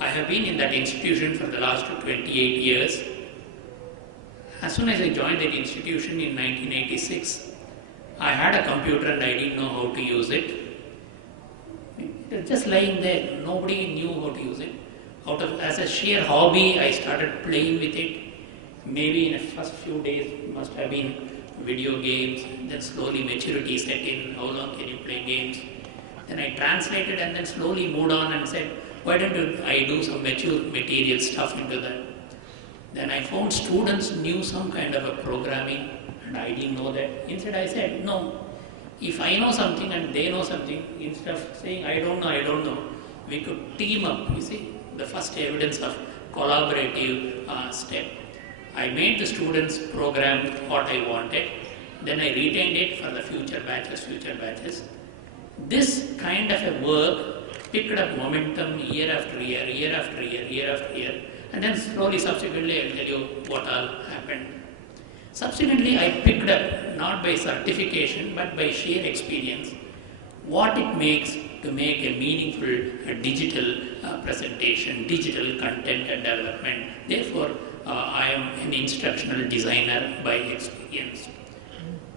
I have been in that institution for the last 28 years. As soon as I joined that institution in 1986, I had a computer and I didn't know how to use it. It was just lying there. Nobody knew how to use it. As a sheer hobby, I started playing with it. Maybe in the first few days must have been video games, then slowly maturity set in, how long can you play games? Then I translated and then slowly moved on and said, why don't I do some mature material stuff into that? Then I found students knew some kind of a programming and I didn't know that. Instead I said, no, if I know something and they know something, instead of saying I don't know, we could team up, you see, the first evidence of collaborative step. I made the students program what I wanted then I retained it for the future batches. This kind of a work picked up momentum year after year, and then slowly, subsequently, I'll tell you what all happened. Subsequently, I picked up, not by certification, but by sheer experience, what it makes to make a meaningful digital presentation, digital content and development. Therefore, I am an instructional designer by experience.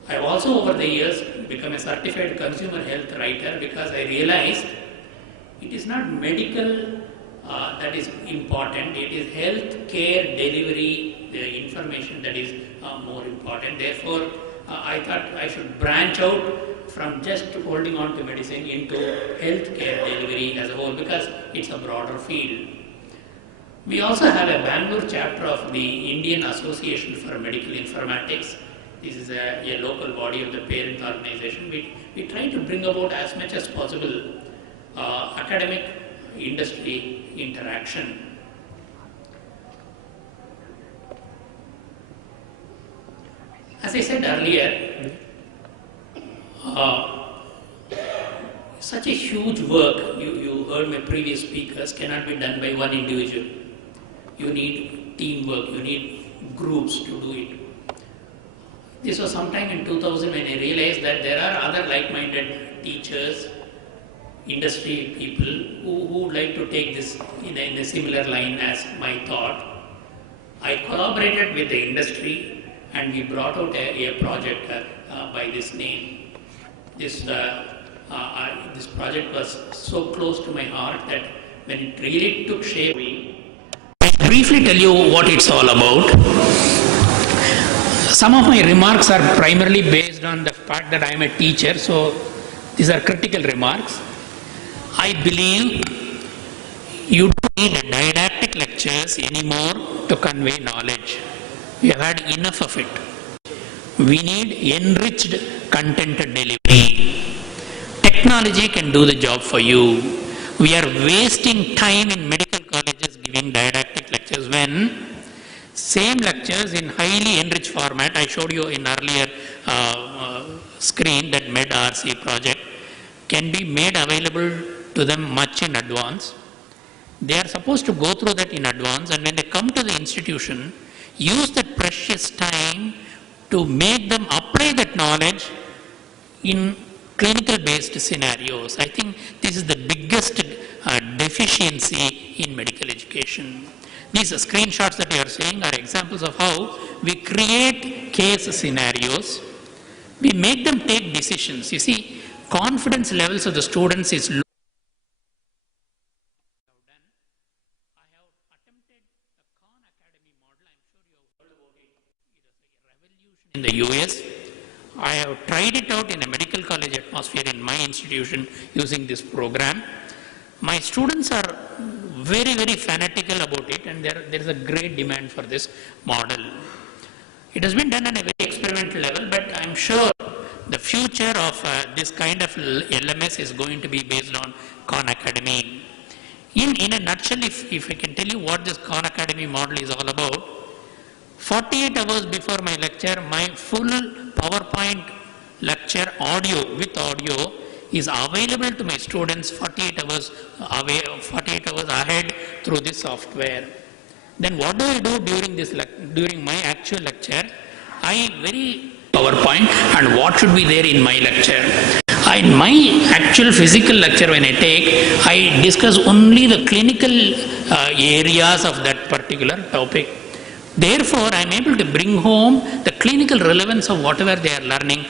I have also over the years become a certified consumer health writer because I realized it is not medical that is important, it is health care delivery, the information that is more important. Therefore, I thought I should branch out from just holding on to medicine into health care delivery as a whole because it's a broader field. We also have a Bangalore chapter of the Indian Association for Medical Informatics. This is a local body of the parent organization. We try to bring about as much as possible academic industry interaction. As I said earlier, such a huge work, you heard my previous speakers, cannot be done by one individual. You need teamwork, you need groups to do it. This was sometime in 2000 when I realized that there are other like-minded teachers, industry people who would like to take this in a similar line as my thought. I collaborated with the industry and we brought out a project by this name. This project was so close to my heart that when it really took shape, I'll briefly tell you what it's all about. Some of my remarks are primarily based on the fact that I am a teacher, so these are critical remarks. I believe you don't need didactic lectures anymore to convey knowledge. We have had enough of it. We need enriched content delivery. Technology can do the job for you. We are wasting time in medical colleges giving didactic lectures when same lectures in highly enriched format, I showed you in earlier screen that MedRC project, can be made available to them much in advance. They are supposed to go through that in advance, and when they come to the institution, use that precious time to make them apply that knowledge in clinical based scenarios. I think this is the biggest deficiency in medical education. These screenshots that you are seeing are examples of how we create case scenarios. We make them take decisions. You see, confidence levels of the students is low. I have attempted the Khan Academy model. I'm sure you have heard about it. It is a revolution in the US. I have tried it out in a medical college atmosphere in my institution using this program. My students are very, very fanatical about it, and there is a great demand for this model. It has been done on a very experimental level, but I'm sure the future of this kind of LMS is going to be based on Khan Academy. In a nutshell, if I can tell you what this Khan Academy model is all about, 48 hours before my lecture, my full PowerPoint lecture audio with audio is available to my students 48 hours ahead through this software. Then what do I do during my actual lecture? I very PowerPoint and what should be there in my lecture. In my actual physical lecture when I take, I discuss only the clinical areas of that particular topic. Therefore, I am able to bring home the clinical relevance of whatever they are learning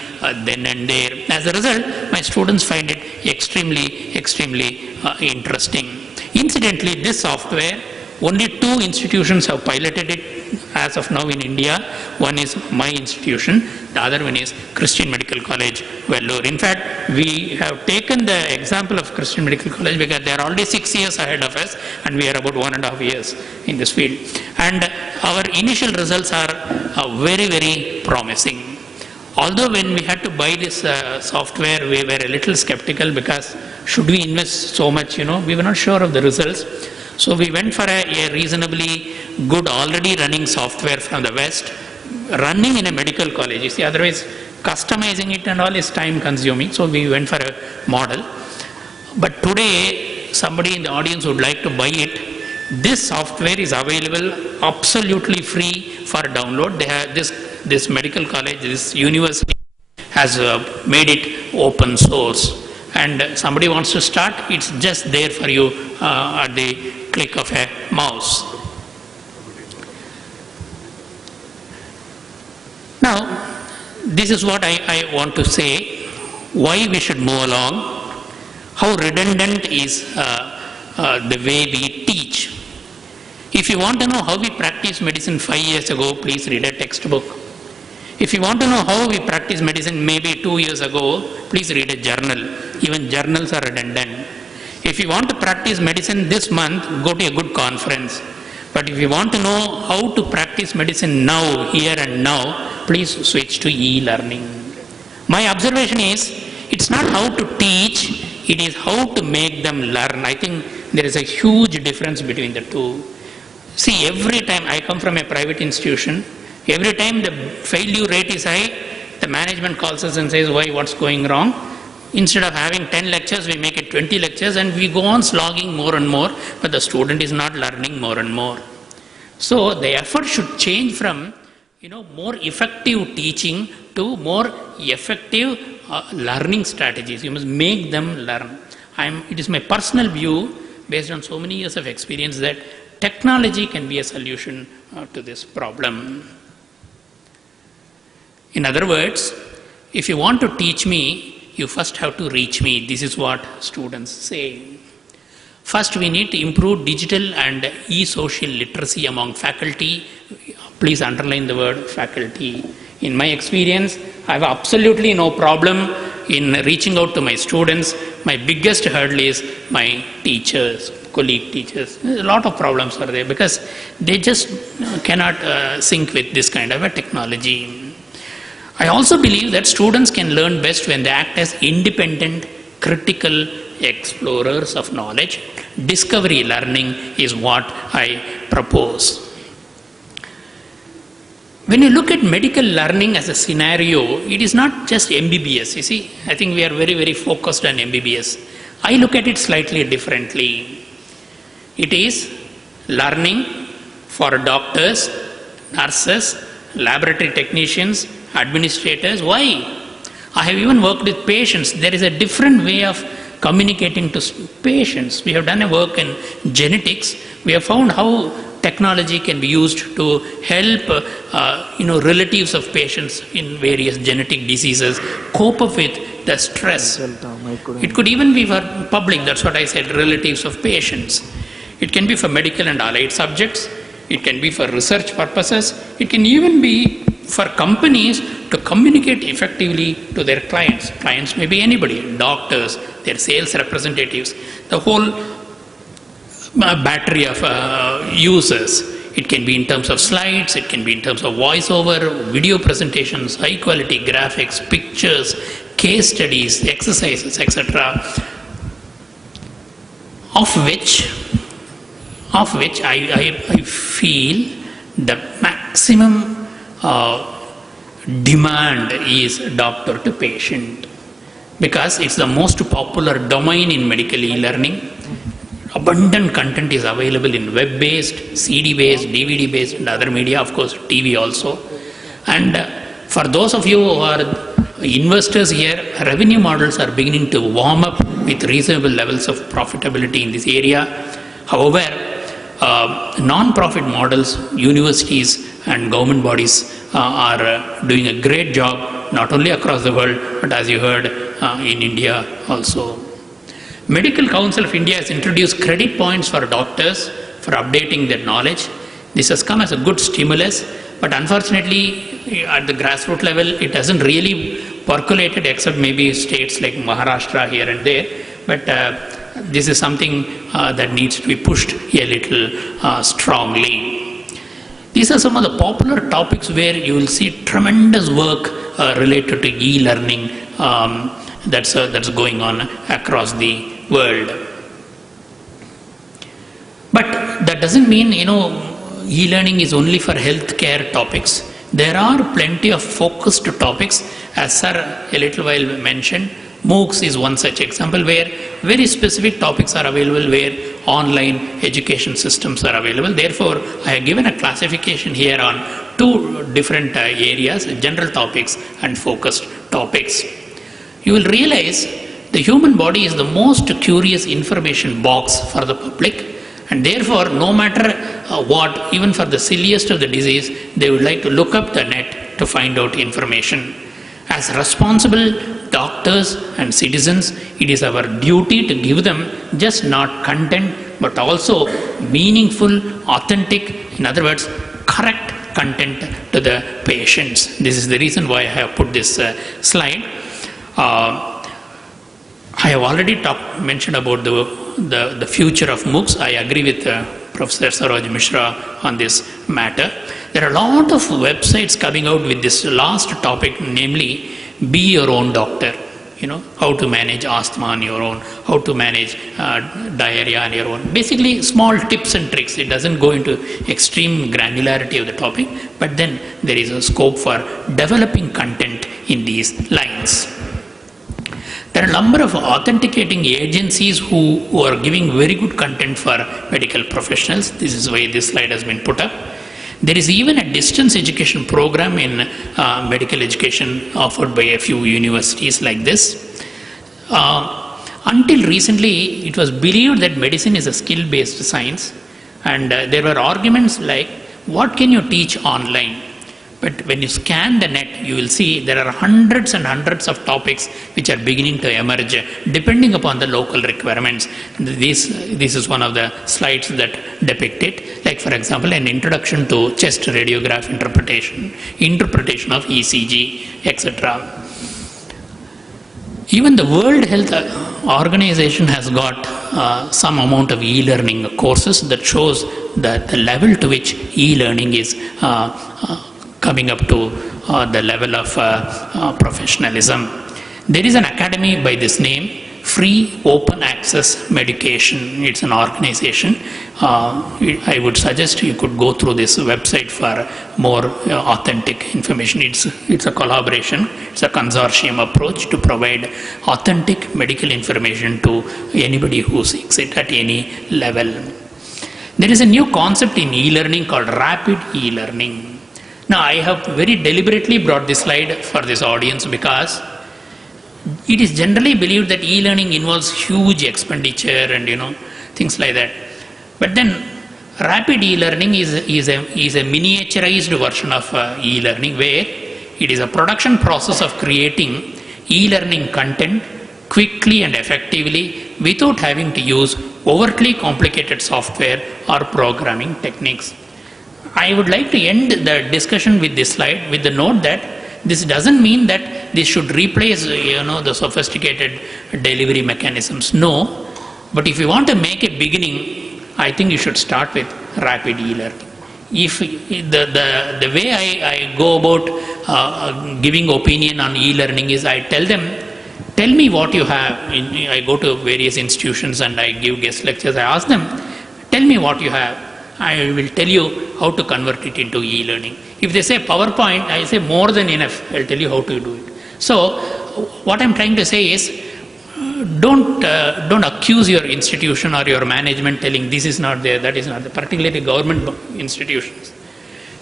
then and there. As a result, my students find it extremely interesting. Incidentally, this software, only 2 institutions have piloted it as of now in India. One is my institution, the other one is Christian Medical College, Vellore. In fact, we have taken the example of Christian Medical College because they are already 6 years ahead of us and we are about 1.5 years in this field. And our initial results are very promising. Although when we had to buy this software, we were a little skeptical because should we invest so much, we were not sure of the results. So we went for a reasonably good already running software from the West, running in a medical college. You see, otherwise customizing it and all is time consuming, so we went for a model. But today, somebody in the audience would like to buy it. This software is available absolutely free for download. They have this medical college, this university has made it open source. And somebody wants to start, it's just there for you at the click of a mouse. Now, this is what I want to say, why we should move along, how redundant is the way we teach. If you want to know how we practiced medicine 5 years ago, please read a textbook. If you want to know how we practice medicine maybe 2 years ago, please read a journal. Even journals are redundant. If you want to practice medicine this month, go to a good conference. But if you want to know how to practice medicine now, here and now, please switch to e-learning. My observation is, it's not how to teach, it is how to make them learn. I think there is a huge difference between the two. See, every time I come from a private institution, every time the failure rate is high, the management calls us and says, why, what's going wrong? Instead of having 10 lectures, we make it 20 lectures and we go on slogging more and more, but the student is not learning more and more. So the effort should change from, more effective teaching to more effective learning strategies. You must make them learn. It is my personal view, based on so many years of experience, that technology can be a solution to this problem. In other words, if you want to teach me, you first have to reach me. This is what students say. First, we need to improve digital and e-social literacy among faculty. Please underline the word faculty. In my experience, I have absolutely no problem in reaching out to my students. My biggest hurdle is my teachers, colleague teachers. A lot of problems are there because they just cannot sync with this kind of a technology. I also believe that students can learn best when they act as independent, critical explorers of knowledge. Discovery learning is what I propose. When you look at medical learning as a scenario, it is not just MBBS. You see, I think we are very, very focused on MBBS. I look at it slightly differently. It is learning for doctors, nurses, laboratory technicians, administrators. Why? I have even worked with patients. There is a different way of communicating to patients. We have done a work in genetics. We have found how technology can be used to help relatives of patients in various genetic diseases cope up with the stress. It could even be for public, that's what I said, relatives of patients. It can be for medical and allied subjects. It can be for research purposes. It can even be for companies to communicate effectively to their clients. Clients may be anybody, doctors, their sales representatives, the whole battery of users. It can be in terms of slides, it can be in terms of voiceover, video presentations, high quality graphics, pictures, case studies, exercises, etc. Of which I feel the maximum demand is doctor to patient, because it's the most popular domain in medical e-learning. Abundant content is available in web-based, CD-based, DVD-based and other media, of course TV also. And for those of you who are investors here, revenue models are beginning to warm up with reasonable levels of profitability in this area. However, non-profit models, universities and government bodies are doing a great job, not only across the world, but as you heard, in India also. Medical Council of India has introduced credit points for doctors for updating their knowledge. This has come as a good stimulus, but unfortunately at the grassroots level it hasn't really percolated, except maybe states like Maharashtra here and there. But this is something that needs to be pushed a little strongly. These are some of the popular topics where you will see tremendous work related to e-learning that's going on across the world. But that doesn't mean, e-learning is only for healthcare topics. There are plenty of focused topics, As Sir a little while mentioned, MOOCs is one such example where very specific topics are available, where online education systems are available. Therefore, I have given a classification here on two different areas, general topics and focused topics. You will realize the human body is the most curious information box for the public, and therefore, no matter what, even for the silliest of the disease, they would like to look up the net to find out information. As responsible doctors and citizens, it is our duty to give them just not content, but also meaningful, authentic, in other words, correct content to the patients. This is the reason why I have put this slide. I have already mentioned about the future of MOOCs. I agree with Professor Saroj Mishra on this matter. There are a lot of websites coming out with this last topic, namely, be your own doctor. You know, how to manage asthma on your own, how to manage diarrhea on your own. Basically, small tips and tricks. It doesn't go into extreme granularity of the topic, but then there is a scope for developing content in these lines. There are a number of authenticating agencies who are giving very good content for medical professionals. This is why this slide has been put up. There is even a distance education program in medical education offered by a few universities like this. Until recently, it was believed that medicine is a skill-based science, and there were arguments like, what can you teach online? But when you scan the net, you will see there are hundreds and hundreds of topics which are beginning to emerge depending upon the local requirements. This is one of the slides that depict it. Like, for example, an introduction to chest radiograph interpretation of ECG, etc. Even the World Health Organization has got some amount of e-learning courses that shows that the level to which e-learning is coming up to the level of professionalism. There is an academy by this name, Free Open Access Medication. It's an organization. I would suggest you could go through this website for more authentic information. It's a collaboration. It's a consortium approach to provide authentic medical information to anybody who seeks it at any level. There is a new concept in e-learning called rapid e-learning. Now, I have very deliberately brought this slide for this audience because it is generally believed that e-learning involves huge expenditure and things like that. But then rapid e-learning is a miniaturized version of e-learning, where it is a production process of creating e-learning content quickly and effectively without having to use overtly complicated software or programming techniques. I would like to end the discussion with this slide with the note that this doesn't mean that this should replace the sophisticated delivery mechanisms. No, but if you want to make a beginning, I think you should start with rapid e-learning. If the way I go about giving opinion on e-learning is, I tell them, tell me what you have. I go to various institutions and I give guest lectures. I ask them, tell me what you have. I will tell you how to convert it into e-learning. If they say PowerPoint, I say more than enough. I'll tell you how to do it. So what I'm trying to say is, don't accuse your institution or your management telling this is not there, that is not there, particularly government institutions.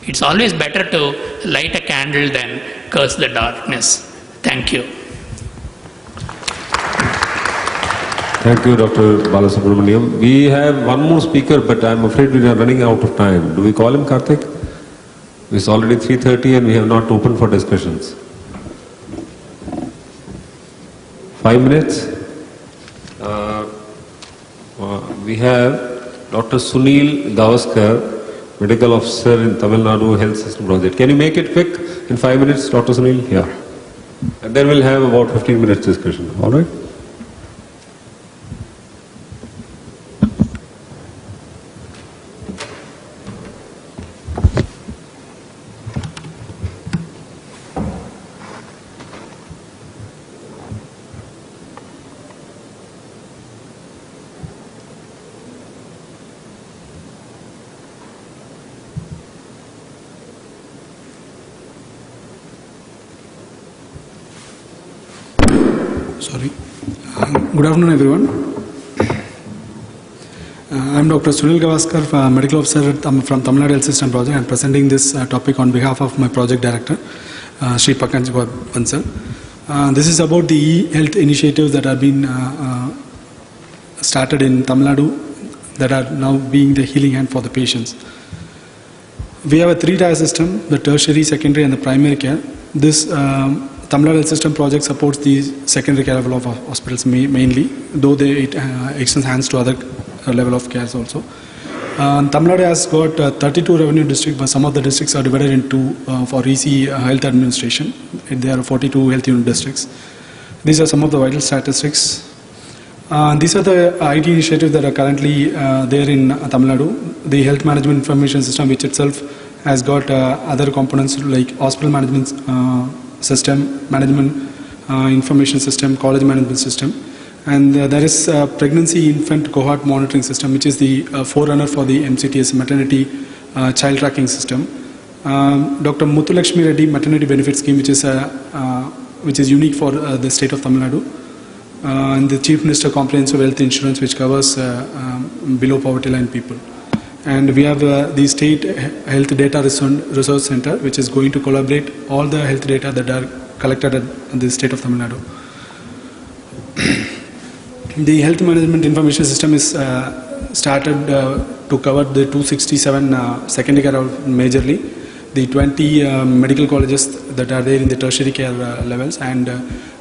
It's always better to light a candle than curse the darkness. Thank you. Thank you, Dr. Balasubramaniam. We have one more speaker, but I'm afraid we are running out of time. Do we call him, Karthik? It's already 3:30 and we have not opened for discussions. 5 minutes. We have Dr. Sunil Gavaskar, Medical Officer in Tamil Nadu Health System Project. Can you make it quick in 5 minutes, Dr. Sunil? Yeah. And then we'll have about 15 minutes discussion. All right? Sorry. Good afternoon, everyone. I'm Dr. Sunil Gavaskar, Medical Officer from Tamil Nadu Health System Project. I'm presenting this topic on behalf of my project director, Sri Pakanj Bansal. This is about the e-health initiatives that have been started in Tamil Nadu that are now being the healing hand for the patients. We have a three-tier system, the tertiary, secondary and the primary care. This Tamil Nadu Health System project supports the secondary care level of hospitals mainly, though it extends hands to other level of cares also. Tamil Nadu has got 32 revenue districts, but some of the districts are divided into for EC health administration. There are 42 health unit districts. These are some of the vital statistics. These are the IT initiatives that are currently there in Tamil Nadu. The health management information system, which itself has got other components like hospital management system, management information system, college management system. And there is a pregnancy infant cohort monitoring system, which is the forerunner for the MCTS, maternity child tracking system. Dr. Muthulakshmi Reddy maternity benefit scheme, which is unique for the state of Tamil Nadu. And the Chief Minister Comprehensive Health Insurance, which covers below poverty line people. And we have the State Health Data Resource Center, which is going to collaborate all the health data that are collected at the state of Tamil Nadu. The health management information system is started to cover the 267 secondary care majorly, the 20 medical colleges that are there in the tertiary care levels, and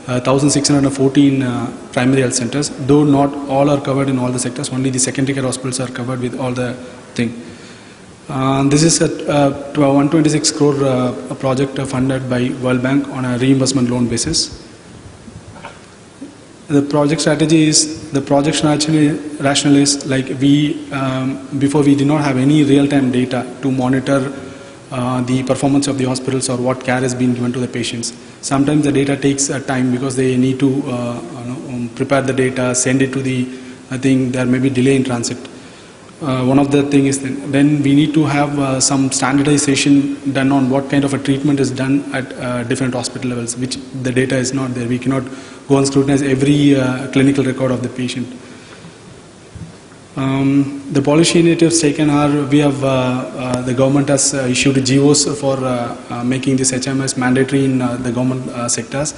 1,614 primary health centers, though not all are covered in all the sectors, only the secondary care hospitals are covered with all the thing. This is a 126 crore project funded by World Bank on a reimbursement loan basis. The project strategy is, the project rationale is like before we did not have any real-time data to monitor the performance of the hospitals or what care is being given to the patients. Sometimes the data takes time because they need to prepare the data, send it to the thing. There may be delay in transit. One of the things is then we need to have some standardization done on what kind of a treatment is done at different hospital levels, which the data is not there. We cannot go and scrutinize every clinical record of the patient. The policy initiatives taken are, we have the government has issued GOs for making this HMS mandatory in the government sectors.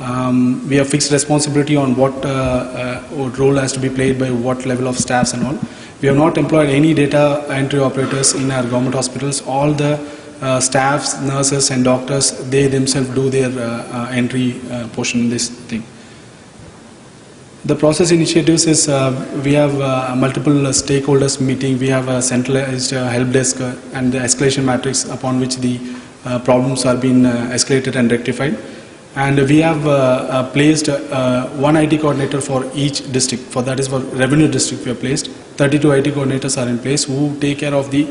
We have fixed responsibility on what role has to be played by what level of staffs and all. We have not employed any data entry operators in our government hospitals. All the staffs, nurses and doctors, they themselves do their entry portion in this thing. The process initiatives is we have multiple stakeholders meeting. We have a centralized help desk and the escalation matrix upon which the problems are being escalated and rectified. And we have placed one IT coordinator for each district. For that is for revenue district we have placed. 32 IT coordinators are in place who take care of the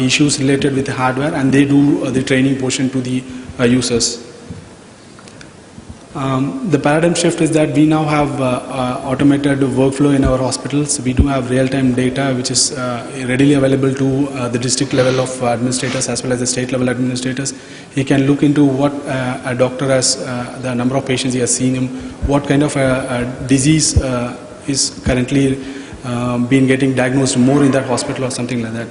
issues related with the hardware, and they do the training portion to the users. The paradigm shift is that we now have automated workflow in our hospitals. We do have real-time data which is readily available to the district level of administrators as well as the state level administrators. He can look into what a doctor has, the number of patients he has seen him, what kind of a disease is currently being getting diagnosed more in that hospital or something like that.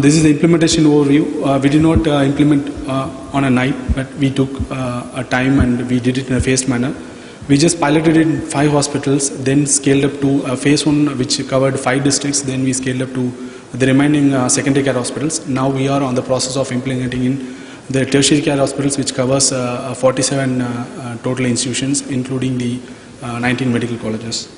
This is the implementation overview. We did not implement on a night, but we took a time and we did it in a phased manner. We just piloted it in 5 hospitals, then scaled up to phase 1, which covered 5 districts. Then we scaled up to the remaining secondary care hospitals. Now we are on the process of implementing in the tertiary care hospitals, which covers 47 total institutions, including the 19 medical colleges.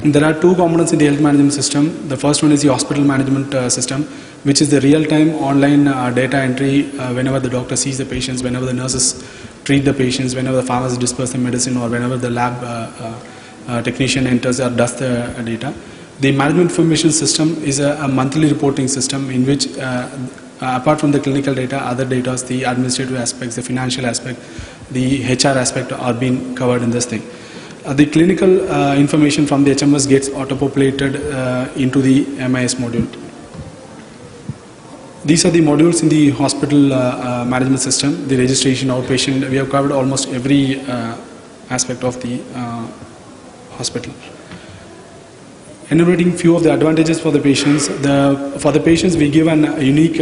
There are 2 components in the health management system. The first one is the hospital management system, which is the real-time online data entry whenever the doctor sees the patients, whenever the nurses treat the patients, whenever the pharmacist disperses the medicine, or whenever the lab technician enters or does the data. The management information system is a monthly reporting system in which apart from the clinical data, other data, the administrative aspects, the financial aspect, the HR aspect are being covered in this thing. The clinical information from the HMS gets auto-populated into the MIS module. these are the modules in the hospital management system, the registration, outpatient. We have covered almost every aspect of the hospital. Enumerating few of the advantages for the patients. For the patients, we give a unique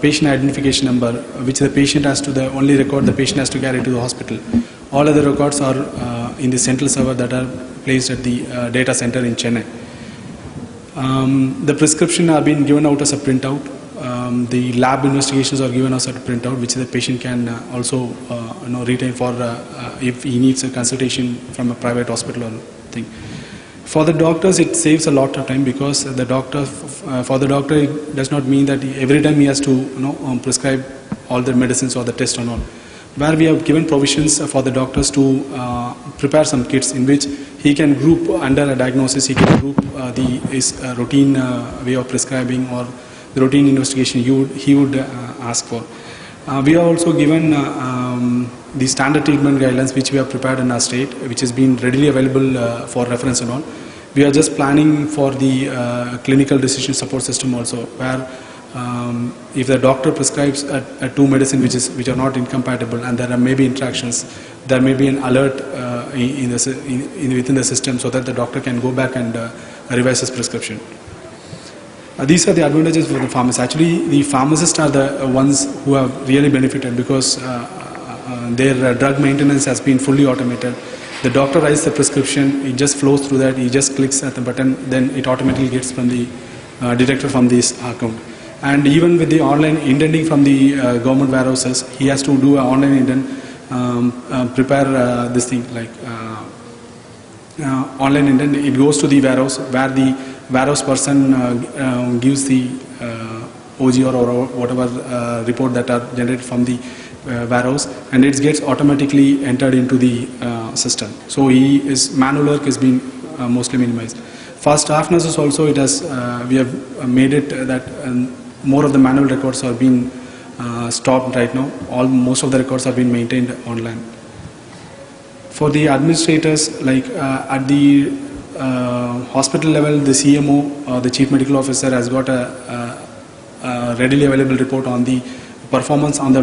patient identification number, which the patient has to, the only record the patient has to carry to the hospital. All other records are in the central server that are placed at the data center in Chennai. The prescription are being given out as a printout. The lab investigations are given as a printout, which the patient can also retain for if he needs a consultation from a private hospital or thing. For the doctors, it saves a lot of time, because the doctor, for the doctor, it does not mean that every time he has to prescribe all the medicines or the test or not. Where we have given provisions for the doctors to prepare some kits in which he can group under a diagnosis, he can group his routine way of prescribing or the routine investigation he would ask for. We are also given the standard treatment guidelines which we have prepared in our state, which has been readily available for reference and all. We are just planning for the clinical decision support system also, where if the doctor prescribes two medicines which are not incompatible and there may be interactions, there may be an alert within the system, so that the doctor can go back and revise his prescription. These are the advantages for the pharmacists. Actually, the pharmacists are the ones who have really benefited, because their drug maintenance has been fully automated. The doctor writes the prescription, it just flows through that, he just clicks at the button, then it automatically gets from the deducted from this account. And even with the online indenting from the government warehouses, he has to do an online indent, prepare this thing like online indent. It goes to the warehouse, where the warehouse person gives the OG or whatever report that are generated from the warehouse, and it gets automatically entered into the system. So his manual work has been mostly minimized. For staff nurses also, it has we have made it that more of the manual records are being stopped right now. Most of the records are being maintained online. For the administrators, like at the hospital level, the CMO, the Chief Medical Officer, has got a readily available report on the performance on the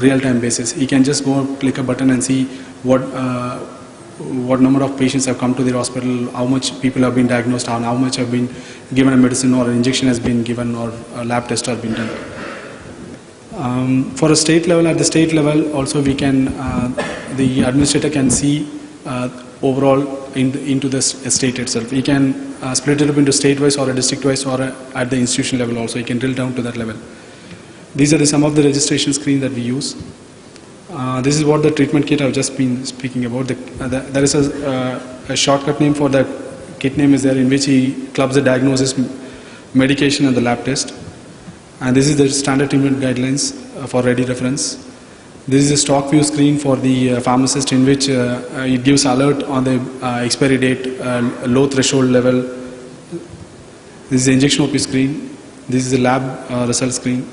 real-time basis. He can just go click a button and see what number of patients have come to the hospital, how much people have been diagnosed, how much have been given a medicine or an injection has been given or a lab test has been done. For a state level, at the state level also we can, the administrator can see overall into the state itself. He can split it up into state-wise or a district-wise or at the institution level also. He can drill down to that level. These are some of the registration screens that we use. This is what the treatment kit I've just been speaking about. There is a shortcut name for the kit name is there, in which he clubs the diagnosis, medication and the lab test. And this is the standard treatment guidelines for ready reference. This is a stock view screen for the pharmacist, in which it gives alert on the expiry date, low threshold level. This is the injection OP screen. This is the lab result screen.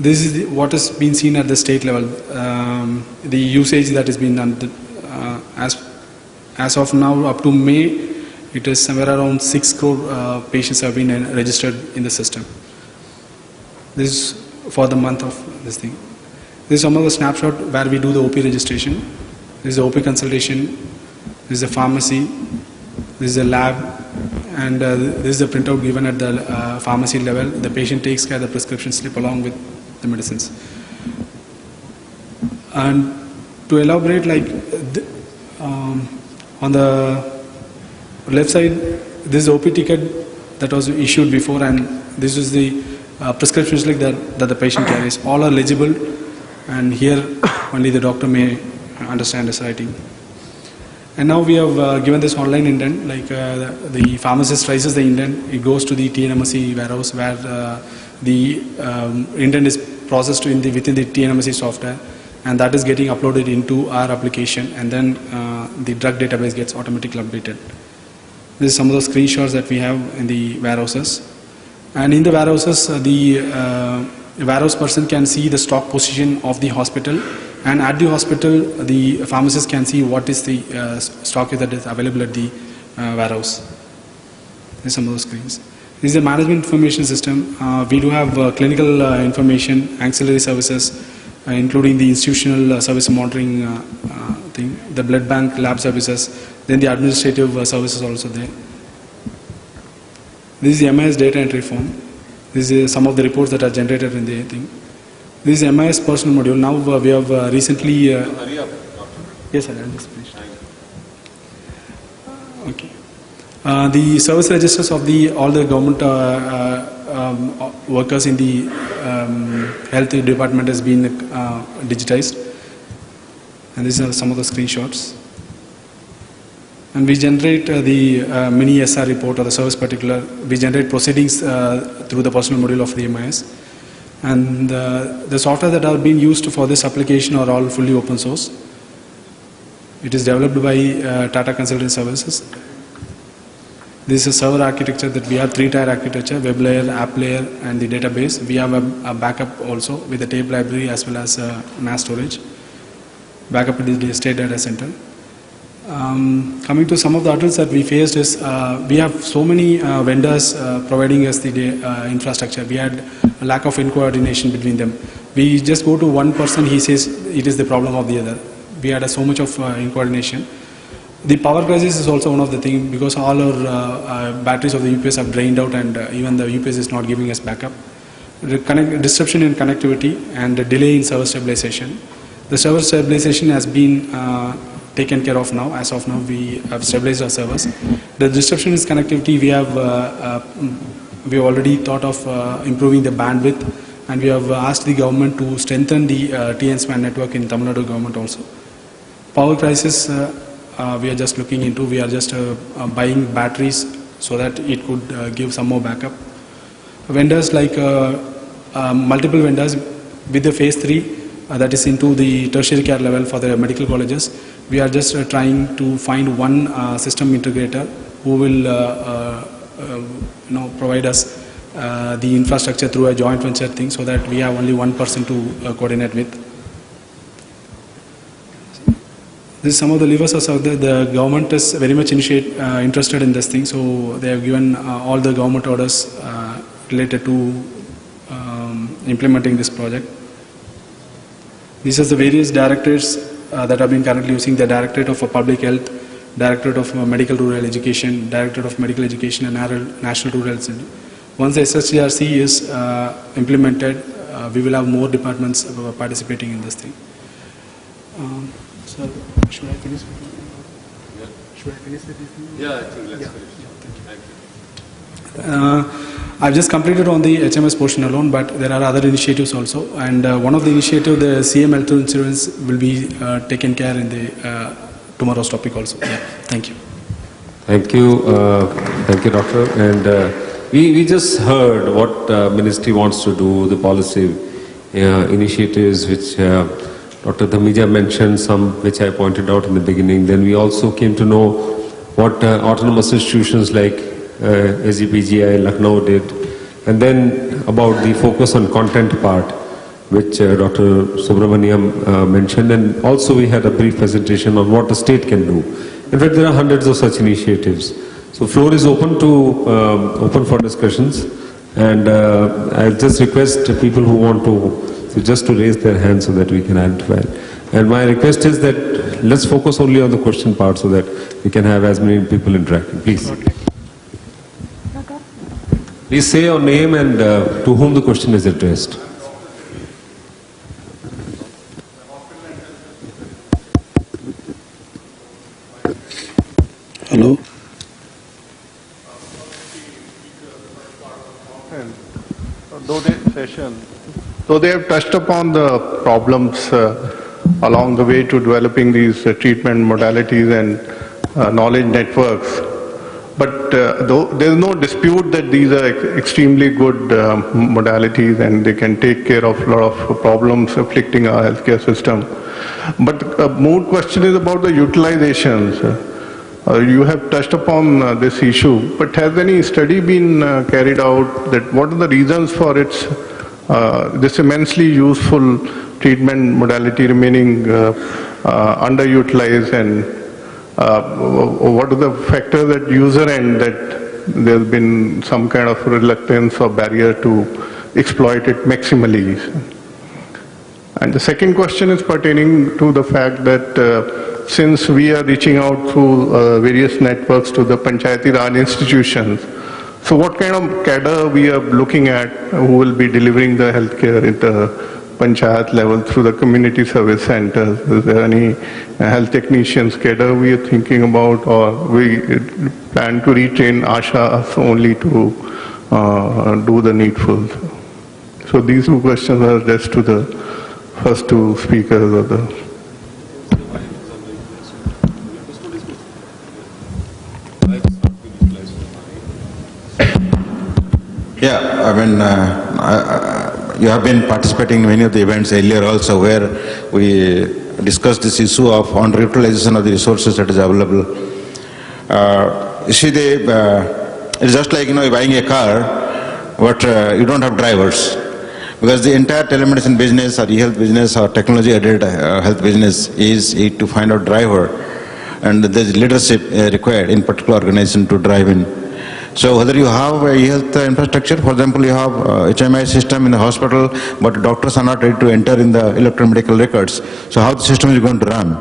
This is what has been seen at the state level. The usage that has been done as of now up to May, it is somewhere around 6 crore patients have been registered in the system. This is for the month of this thing. This is some of the snapshot where we do the OP registration. This is the OP consultation. This is the pharmacy. This is the lab. And this is the printout given at the pharmacy level. The patient takes care of the prescription slip along with the medicines. And to elaborate, like on the left side, this is the OP ticket that was issued before, and this is the prescription slip that the patient carries. All are legible, and here only the doctor may understand his writing. And now we have given this online indent, like the pharmacist raises the indent, it goes to the TNMSC warehouse, where the indent is processed within the TNMSC software, and that is getting uploaded into our application, and then the drug database gets automatically updated. This is some of the screenshots that we have in the warehouses. And in the warehouses, the warehouse person can see the stock position of the hospital, and at the hospital, the pharmacist can see what is the stock that is available at the warehouse. These are some of those screens. This is a management information system. We do have clinical information, ancillary services, including the institutional service monitoring thing, the blood bank lab services, then the administrative services also there. This is the MIS data entry form. This is some of the reports that are generated in the thing. This is MIS personal module. Now we have recently... Hurry up, Doctor. Yes, sir, I'll just finish. Okay. The service registers of all the government workers in the health department has been digitized. And these are some of the screenshots. And we generate the mini SR report or the service particular. We generate proceedings through the personal module of the MIS. And the software that are being used for this application are all fully open source. It is developed by Tata Consulting Services. This is a server architecture that we have 3-tier architecture, web layer, app layer, and the database. We have a backup also with the tape library as well as NAS storage. Backup in the state data center. Coming to some of the hurdles that we faced is we have so many vendors providing us the infrastructure. We had a lack of coordination between them. We just go to one person, he says it is the problem of the other. We had so much of coordination. The power crisis is also one of the things because all our batteries of the UPS have drained out and even the UPS is not giving us backup. Disruption in connectivity and delay in server stabilization. The server stabilization has been taken care of now. As of now, we have stabilized our servers. The disruption in connectivity, we have already thought of improving the bandwidth, and we have asked the government to strengthen the TN-SPAN network in Tamil Nadu government also. Power crisis, we are just looking into. We are just buying batteries so that it could give some more backup. Vendors like multiple vendors with the phase 3 that is into the tertiary care level for the medical colleges. We are just trying to find one system integrator who will provide us the infrastructure through a joint venture thing so that we have only one person to coordinate with. This is some of the levers are there. The government is very much interested in this thing, so they have given all the government orders related to implementing this project. These are the various directorates that have been currently using: the Directorate of Public Health, Directorate of Medical Rural Education, Directorate of Medical Education, and National Rural Center. Once the SHGRC is implemented, we will have more departments participating in this thing. So, should I finish? Yeah. Should I finish with this thing? Yeah, I think let's finish. Thank you. I've just completed on the HMS portion alone, but there are other initiatives also. And one of the initiatives, the CM Health Insurance, will be taken care in the tomorrow's topic also. Yeah. Thank you. Thank you, Doctor. And we just heard what Ministry wants to do, the policy initiatives which Dr. Dhamija mentioned, some which I pointed out in the beginning. Then we also came to know what autonomous institutions like SGPGI, Lucknow did. And then about the focus on content part, which Dr. Subramaniam mentioned. And also we had a brief presentation on what the state can do. In fact, there are hundreds of such initiatives. So floor is open to open for discussions. And I just request people who want to just to raise their hands so that we can identify. And my request is that let's focus only on the question part so that we can have as many people interacting. Please. Okay. Please say your name and to whom the question is addressed. Hello. So they have touched upon the problems along the way to developing these treatment modalities and knowledge networks. But there is no dispute that these are extremely good modalities and they can take care of a lot of problems afflicting our healthcare system. But more question is about the utilizations. You have touched upon this issue, but has any study been carried out that what are the reasons for its this immensely useful treatment modality remaining underutilized, and what are the factors at user end that there's been some kind of reluctance or barrier to exploit it maximally. And the second question is pertaining to the fact that since we are reaching out through various networks to the Panchayati Raj institutions, so what kind of cadre we are looking at who will be delivering the healthcare at the Panchayat level through the community service centers? Is there any health technicians cadre we are thinking about, or we plan to retrain ASHAs only to do the needful? So these two questions are addressed to the first two speakers of the. Yeah, I mean, you have been participating in many of the events earlier also where we discussed this issue of underutilization of the resources that is available. You see, it's just like, you know, buying a car, but you don't have drivers. Because the entire telemedicine business or e-health business or technology-aided health business is to find out driver, and there's leadership required in particular organization to drive in. So whether you have a e-health infrastructure, for example, you have HMI system in the hospital, but doctors are not ready to enter in the electronic medical records. So how the system is going to run?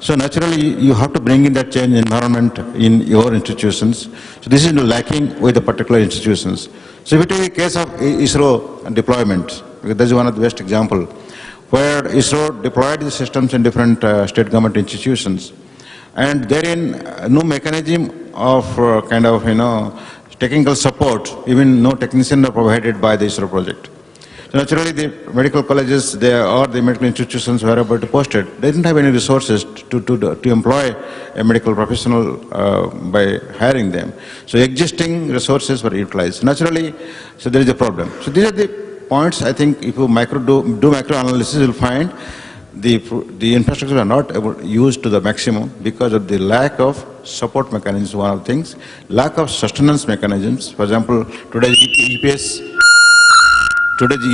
So naturally, you have to bring in that change environment in your institutions. So this is lacking with the particular institutions. So if you take a case of ISRO deployment, because that is one of the best example, where ISRO deployed the systems in different state government institutions, and therein no mechanism of kind of, you know, technical support, even no technician are provided by the ISRO project. So naturally the medical colleges or the medical institutions wherever posted, they didn't have any resources to employ a medical professional by hiring them. So existing resources were utilized. Naturally, so there is a problem. So these are the points. I think if you do macro analysis, you'll find the infrastructure are not used to the maximum because of the lack of support mechanisms, one of the things, lack of sustenance mechanisms. For example, today's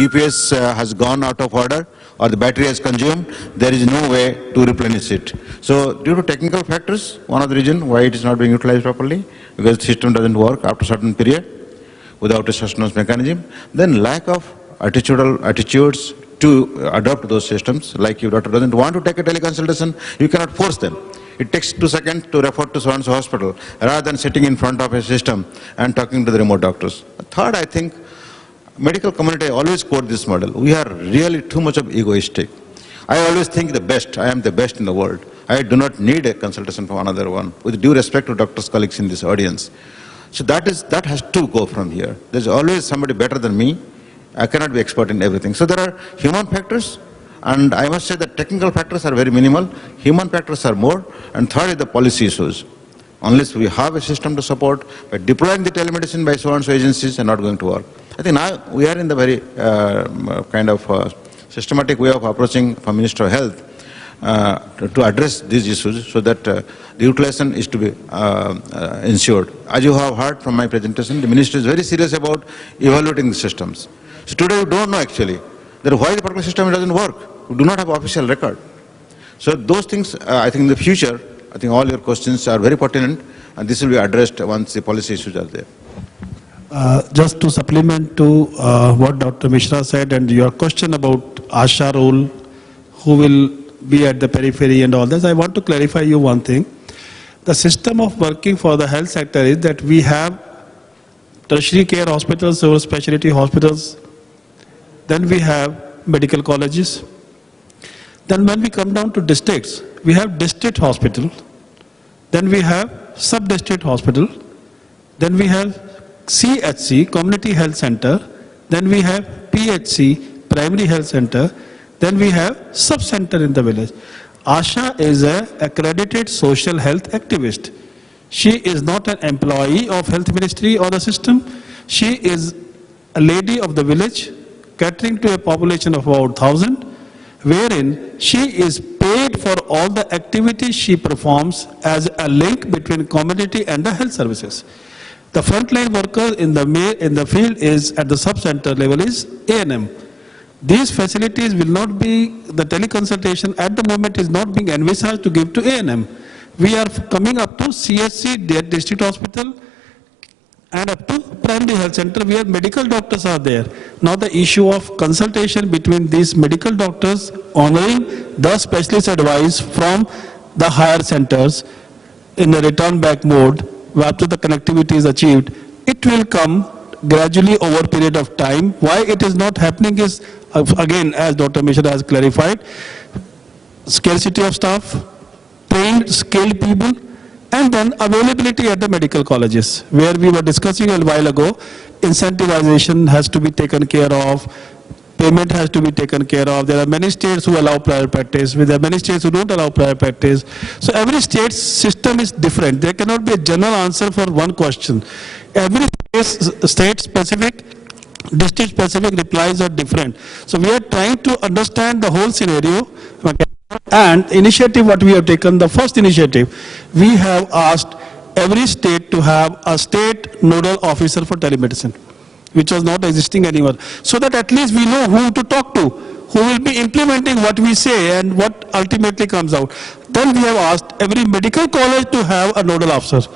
UPS has gone out of order or the battery has consumed, there is no way to replenish it. So due to technical factors, one of the reasons why it is not being utilized properly, because the system doesn't work after a certain period without a sustenance mechanism. Then lack of attitudes to adopt those systems. Like if doctor doesn't want to take a teleconsultation, you cannot force them. It takes 2 seconds to refer to so-and-so hospital rather than sitting in front of a system and talking to the remote doctors. Third, I think, medical community always quote this model. We are really too much of egoistic. I always think the best. I am the best in the world. I do not need a consultation from another one. With due respect to doctors' colleagues in this audience. So that has to go from here. There's always somebody better than me. I cannot be expert in everything. So there are human factors, and I must say that technical factors are very minimal. Human factors are more. And third is the policy issues. Unless we have a system to support, by deploying the telemedicine by so-and-so agencies are not going to work. I think now we are in the very kind of systematic way of approaching from Minister of Health to address these issues so that the utilization is to be ensured. As you have heard from my presentation, the Minister is very serious about evaluating the systems. So today we don't know actually that why the particular system doesn't work. We do not have official record. So those things, I think in the future, I think all your questions are very pertinent, and this will be addressed once the policy issues are there. Just to supplement to what Dr. Mishra said and your question about ASHA role, who will be at the periphery and all this, I want to clarify you one thing. The system of working for the health sector is that we have tertiary care hospitals or specialty hospitals, then we have medical colleges. Then when we come down to districts, we have district hospital, then we have sub-district hospital, then we have CHC, Community Health Center, then we have PHC, Primary Health Center, then we have sub-center in the village. Asha is an accredited social health activist. She is not an employee of Health Ministry or the system. She is a lady of the village, catering to a population of about 1,000, wherein she is paid for all the activities she performs as a link between community and the health services. The frontline worker in the field is at the sub-center level is A&M. These facilities will not be, the teleconsultation at the moment is not being envisaged to give to A&M. We are coming up to CHC, district hospital, and up to primary health center where medical doctors are there. Now the issue of consultation between these medical doctors honoring the specialist advice from the higher centers in a return back mode after the connectivity is achieved, it will come gradually over a period of time. Why it is not happening is, again, as Dr. Mishra has clarified, scarcity of staff, trained, skilled people, and then availability at the medical colleges, where we were discussing a while ago, incentivization has to be taken care of, payment has to be taken care of. There are many states who allow private practice, there are many states who don't allow private practice. So every state's system is different. There cannot be a general answer for one question. Every state-specific, district-specific replies are different. So we are trying to understand the whole scenario. And initiative what we have taken, the first initiative, we have asked every state to have a state nodal officer for telemedicine, which was not existing anywhere, so that at least we know whom to talk to, who will be implementing what we say and what ultimately comes out. Then we have asked every medical college to have a nodal officer,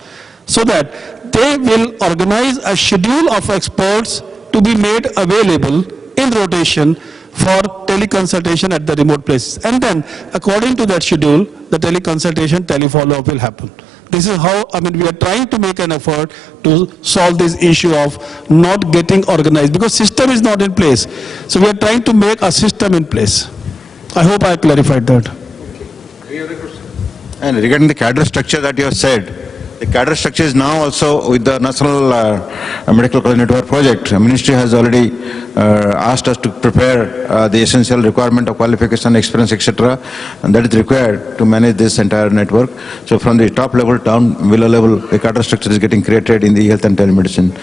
so that they will organize a schedule of experts to be made available in rotation for teleconsultation at the remote places. And then, according to that schedule, the teleconsultation, telefollow-up will happen. This is how, we are trying to make an effort to solve this issue of not getting organized, because system is not in place. So we are trying to make a system in place. I hope I clarified that. Any other questions? And regarding the cadre structure that you have said, the cadre structure is now also with the National Medical College Network project. The ministry has already asked us to prepare the essential requirement of qualification, experience, etc., and that is required to manage this entire network. So from the top level down below level, the cadre structure is getting created in the health and telemedicine.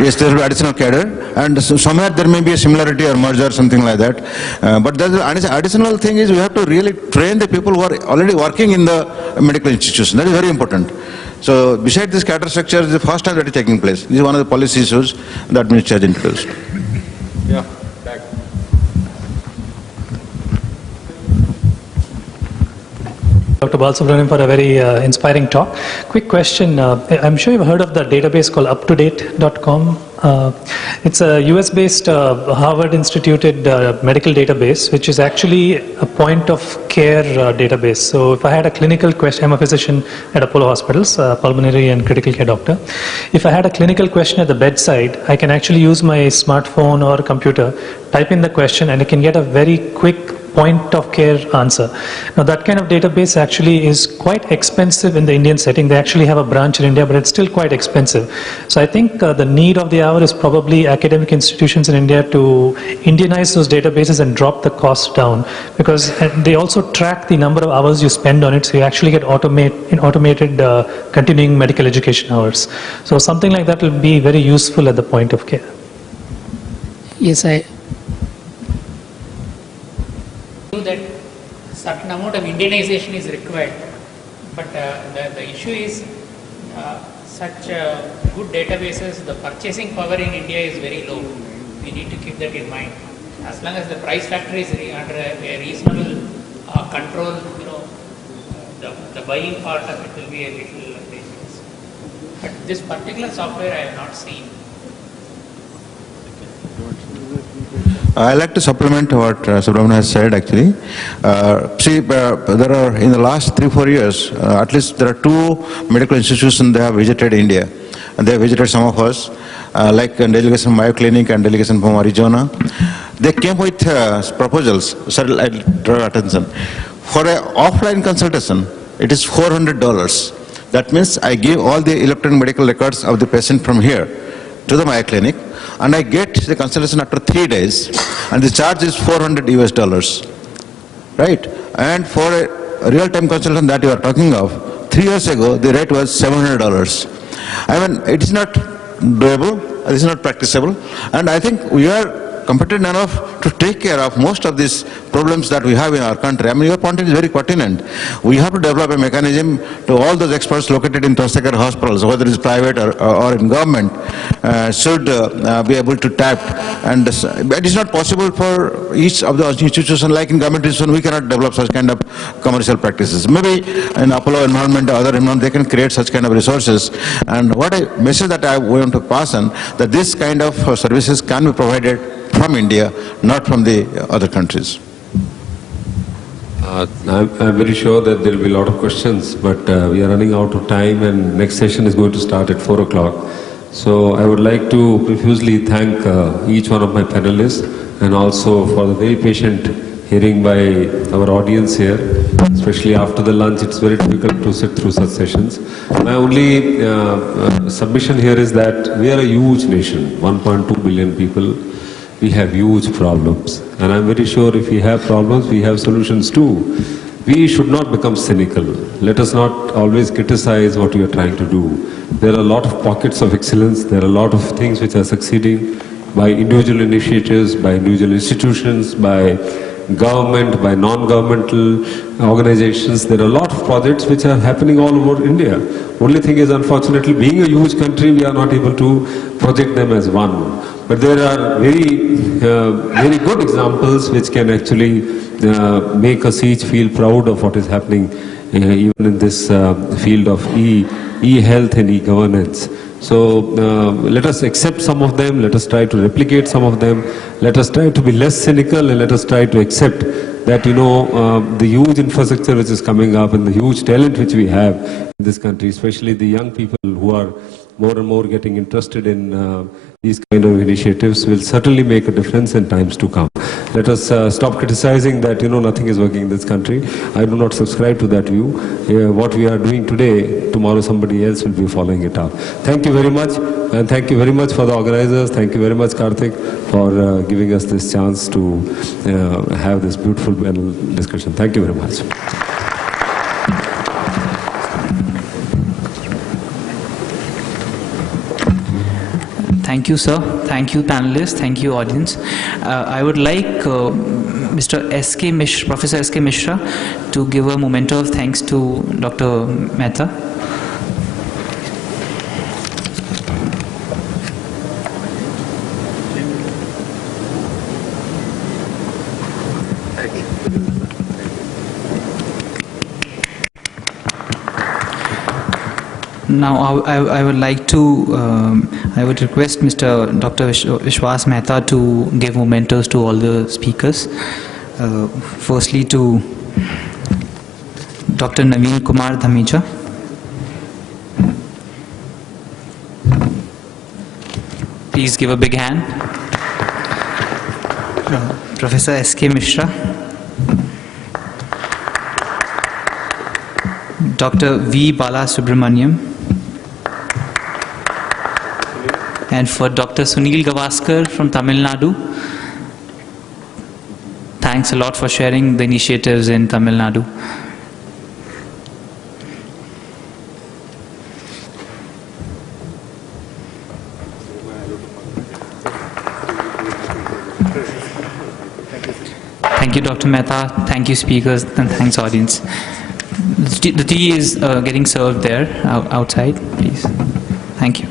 Yes, there will be additional cadre, and somewhere there may be a similarity or merger, something like that. But the additional thing is we have to really train the people who are already working in the medical institution. That is very important. So besides this cadre structure, this is the first time that is taking place. This is one of the policy issues that ministry has introduced. Yeah. Dr. Balasubramanian for a very inspiring talk. Quick question. I'm sure you've heard of the database called UpToDate.com. It's a US-based Harvard instituted medical database, which is actually a point of care database. So if I had a clinical question, I'm a physician at Apollo Hospitals, pulmonary and critical care doctor. If I had a clinical question at the bedside, I can actually use my smartphone or computer, type in the question, and I can get a very quick point of care answer. Now that kind of database actually is quite expensive in the Indian setting. They actually have a branch in India, but it's still quite expensive. So I think the need of the hour is probably academic institutions in India to Indianize those databases and drop the cost down, because they also track the number of hours you spend on it, so you actually get automated continuing medical education hours. So something like that will be very useful at the point of care. Yes, I that certain amount of Indianization is required, but the issue is such good databases, the purchasing power in India is very low. We need to keep that in mind. As long as the price factor is under a reasonable control, the buying part of it will be a little dangerous. But this particular software I have not seen. I like to supplement what Subramanian has said actually. There are, in the last 3-4 years, at least there are 2 medical institutions that have visited India. And they have visited some of us, like a delegation from Mayo Clinic and delegation from Arizona. They came with proposals. Sir, I'll draw your attention. For an offline consultation, it is $400. That means I give all the electronic medical records of the patient from here to the Mayo Clinic, and I get the consultation after 3 days, and the charge is $400, right? And for a real-time consultation that you are talking of, 3 years ago, the rate was $700. I mean, it is not doable, it is not practicable, and I think we are competent enough to take care of most of these problems that we have in our country. I mean, your point is very pertinent. We have to develop a mechanism to all those experts located in tertiary care hospitals, whether it's private or in government, should be able to tap. And it is not possible for each of those institutions, like in government institutions, we cannot develop such kind of commercial practices. Maybe in Apollo environment or other environment, they can create such kind of resources. And what a message that I want to pass on, that this kind of services can be provided from India, not from the other countries. I'm very sure that there will be a lot of questions, but we are running out of time, and next session is going to start at 4 o'clock. So I would like to profusely thank each one of my panelists, and also for the very patient hearing by our audience here. Especially after the lunch, it's very difficult to sit through such sessions. My only submission here is that we are a huge nation, 1.2 billion people. We have huge problems, and I'm very sure if we have problems, we have solutions too. We should not become cynical. Let us not always criticize what we are trying to do. There are a lot of pockets of excellence. There are a lot of things which are succeeding by individual initiatives, by individual institutions, by government, by non-governmental organizations. There are a lot of projects which are happening all over India. Only thing is, unfortunately, being a huge country, we are not able to project them as one. But there are very good examples which can actually make us each feel proud of what is happening even in this field of e-health and e-governance. So let us accept some of them, let us try to replicate some of them, let us try to be less cynical, and let us try to accept that, you know, the huge infrastructure which is coming up and the huge talent which we have in this country, especially the young people who are more and more getting interested in these kind of initiatives, will certainly make a difference in times to come. Let us stop criticizing that, you know, nothing is working in this country. I do not subscribe to that view. What we are doing today, tomorrow somebody else will be following it up. Thank you very much, and thank you very much for the organizers. Thank you very much, Karthik, for giving us this chance to have this beautiful panel discussion. Thank you very much. Thank you, sir. Thank you, panelists. Thank you, audience. I would like Mr. S.K. Mishra, Professor S.K. Mishra, to give a memento of thanks to Dr. Mehta. Now, I would like to, I would request Mr. Dr. Vishwas Mehta to give mementos to all the speakers. Firstly, to Dr. Naveen Kumar Dhamija. Please give a big hand. Professor S.K. Mishra. Dr. V. Balasubramaniam. And for Dr. Sunil Gavaskar from Tamil Nadu, thanks a lot for sharing the initiatives in Tamil Nadu. Thank you, Dr. Mehta. Thank you, speakers, and thanks, audience. The tea is getting served there outside, please. Thank you.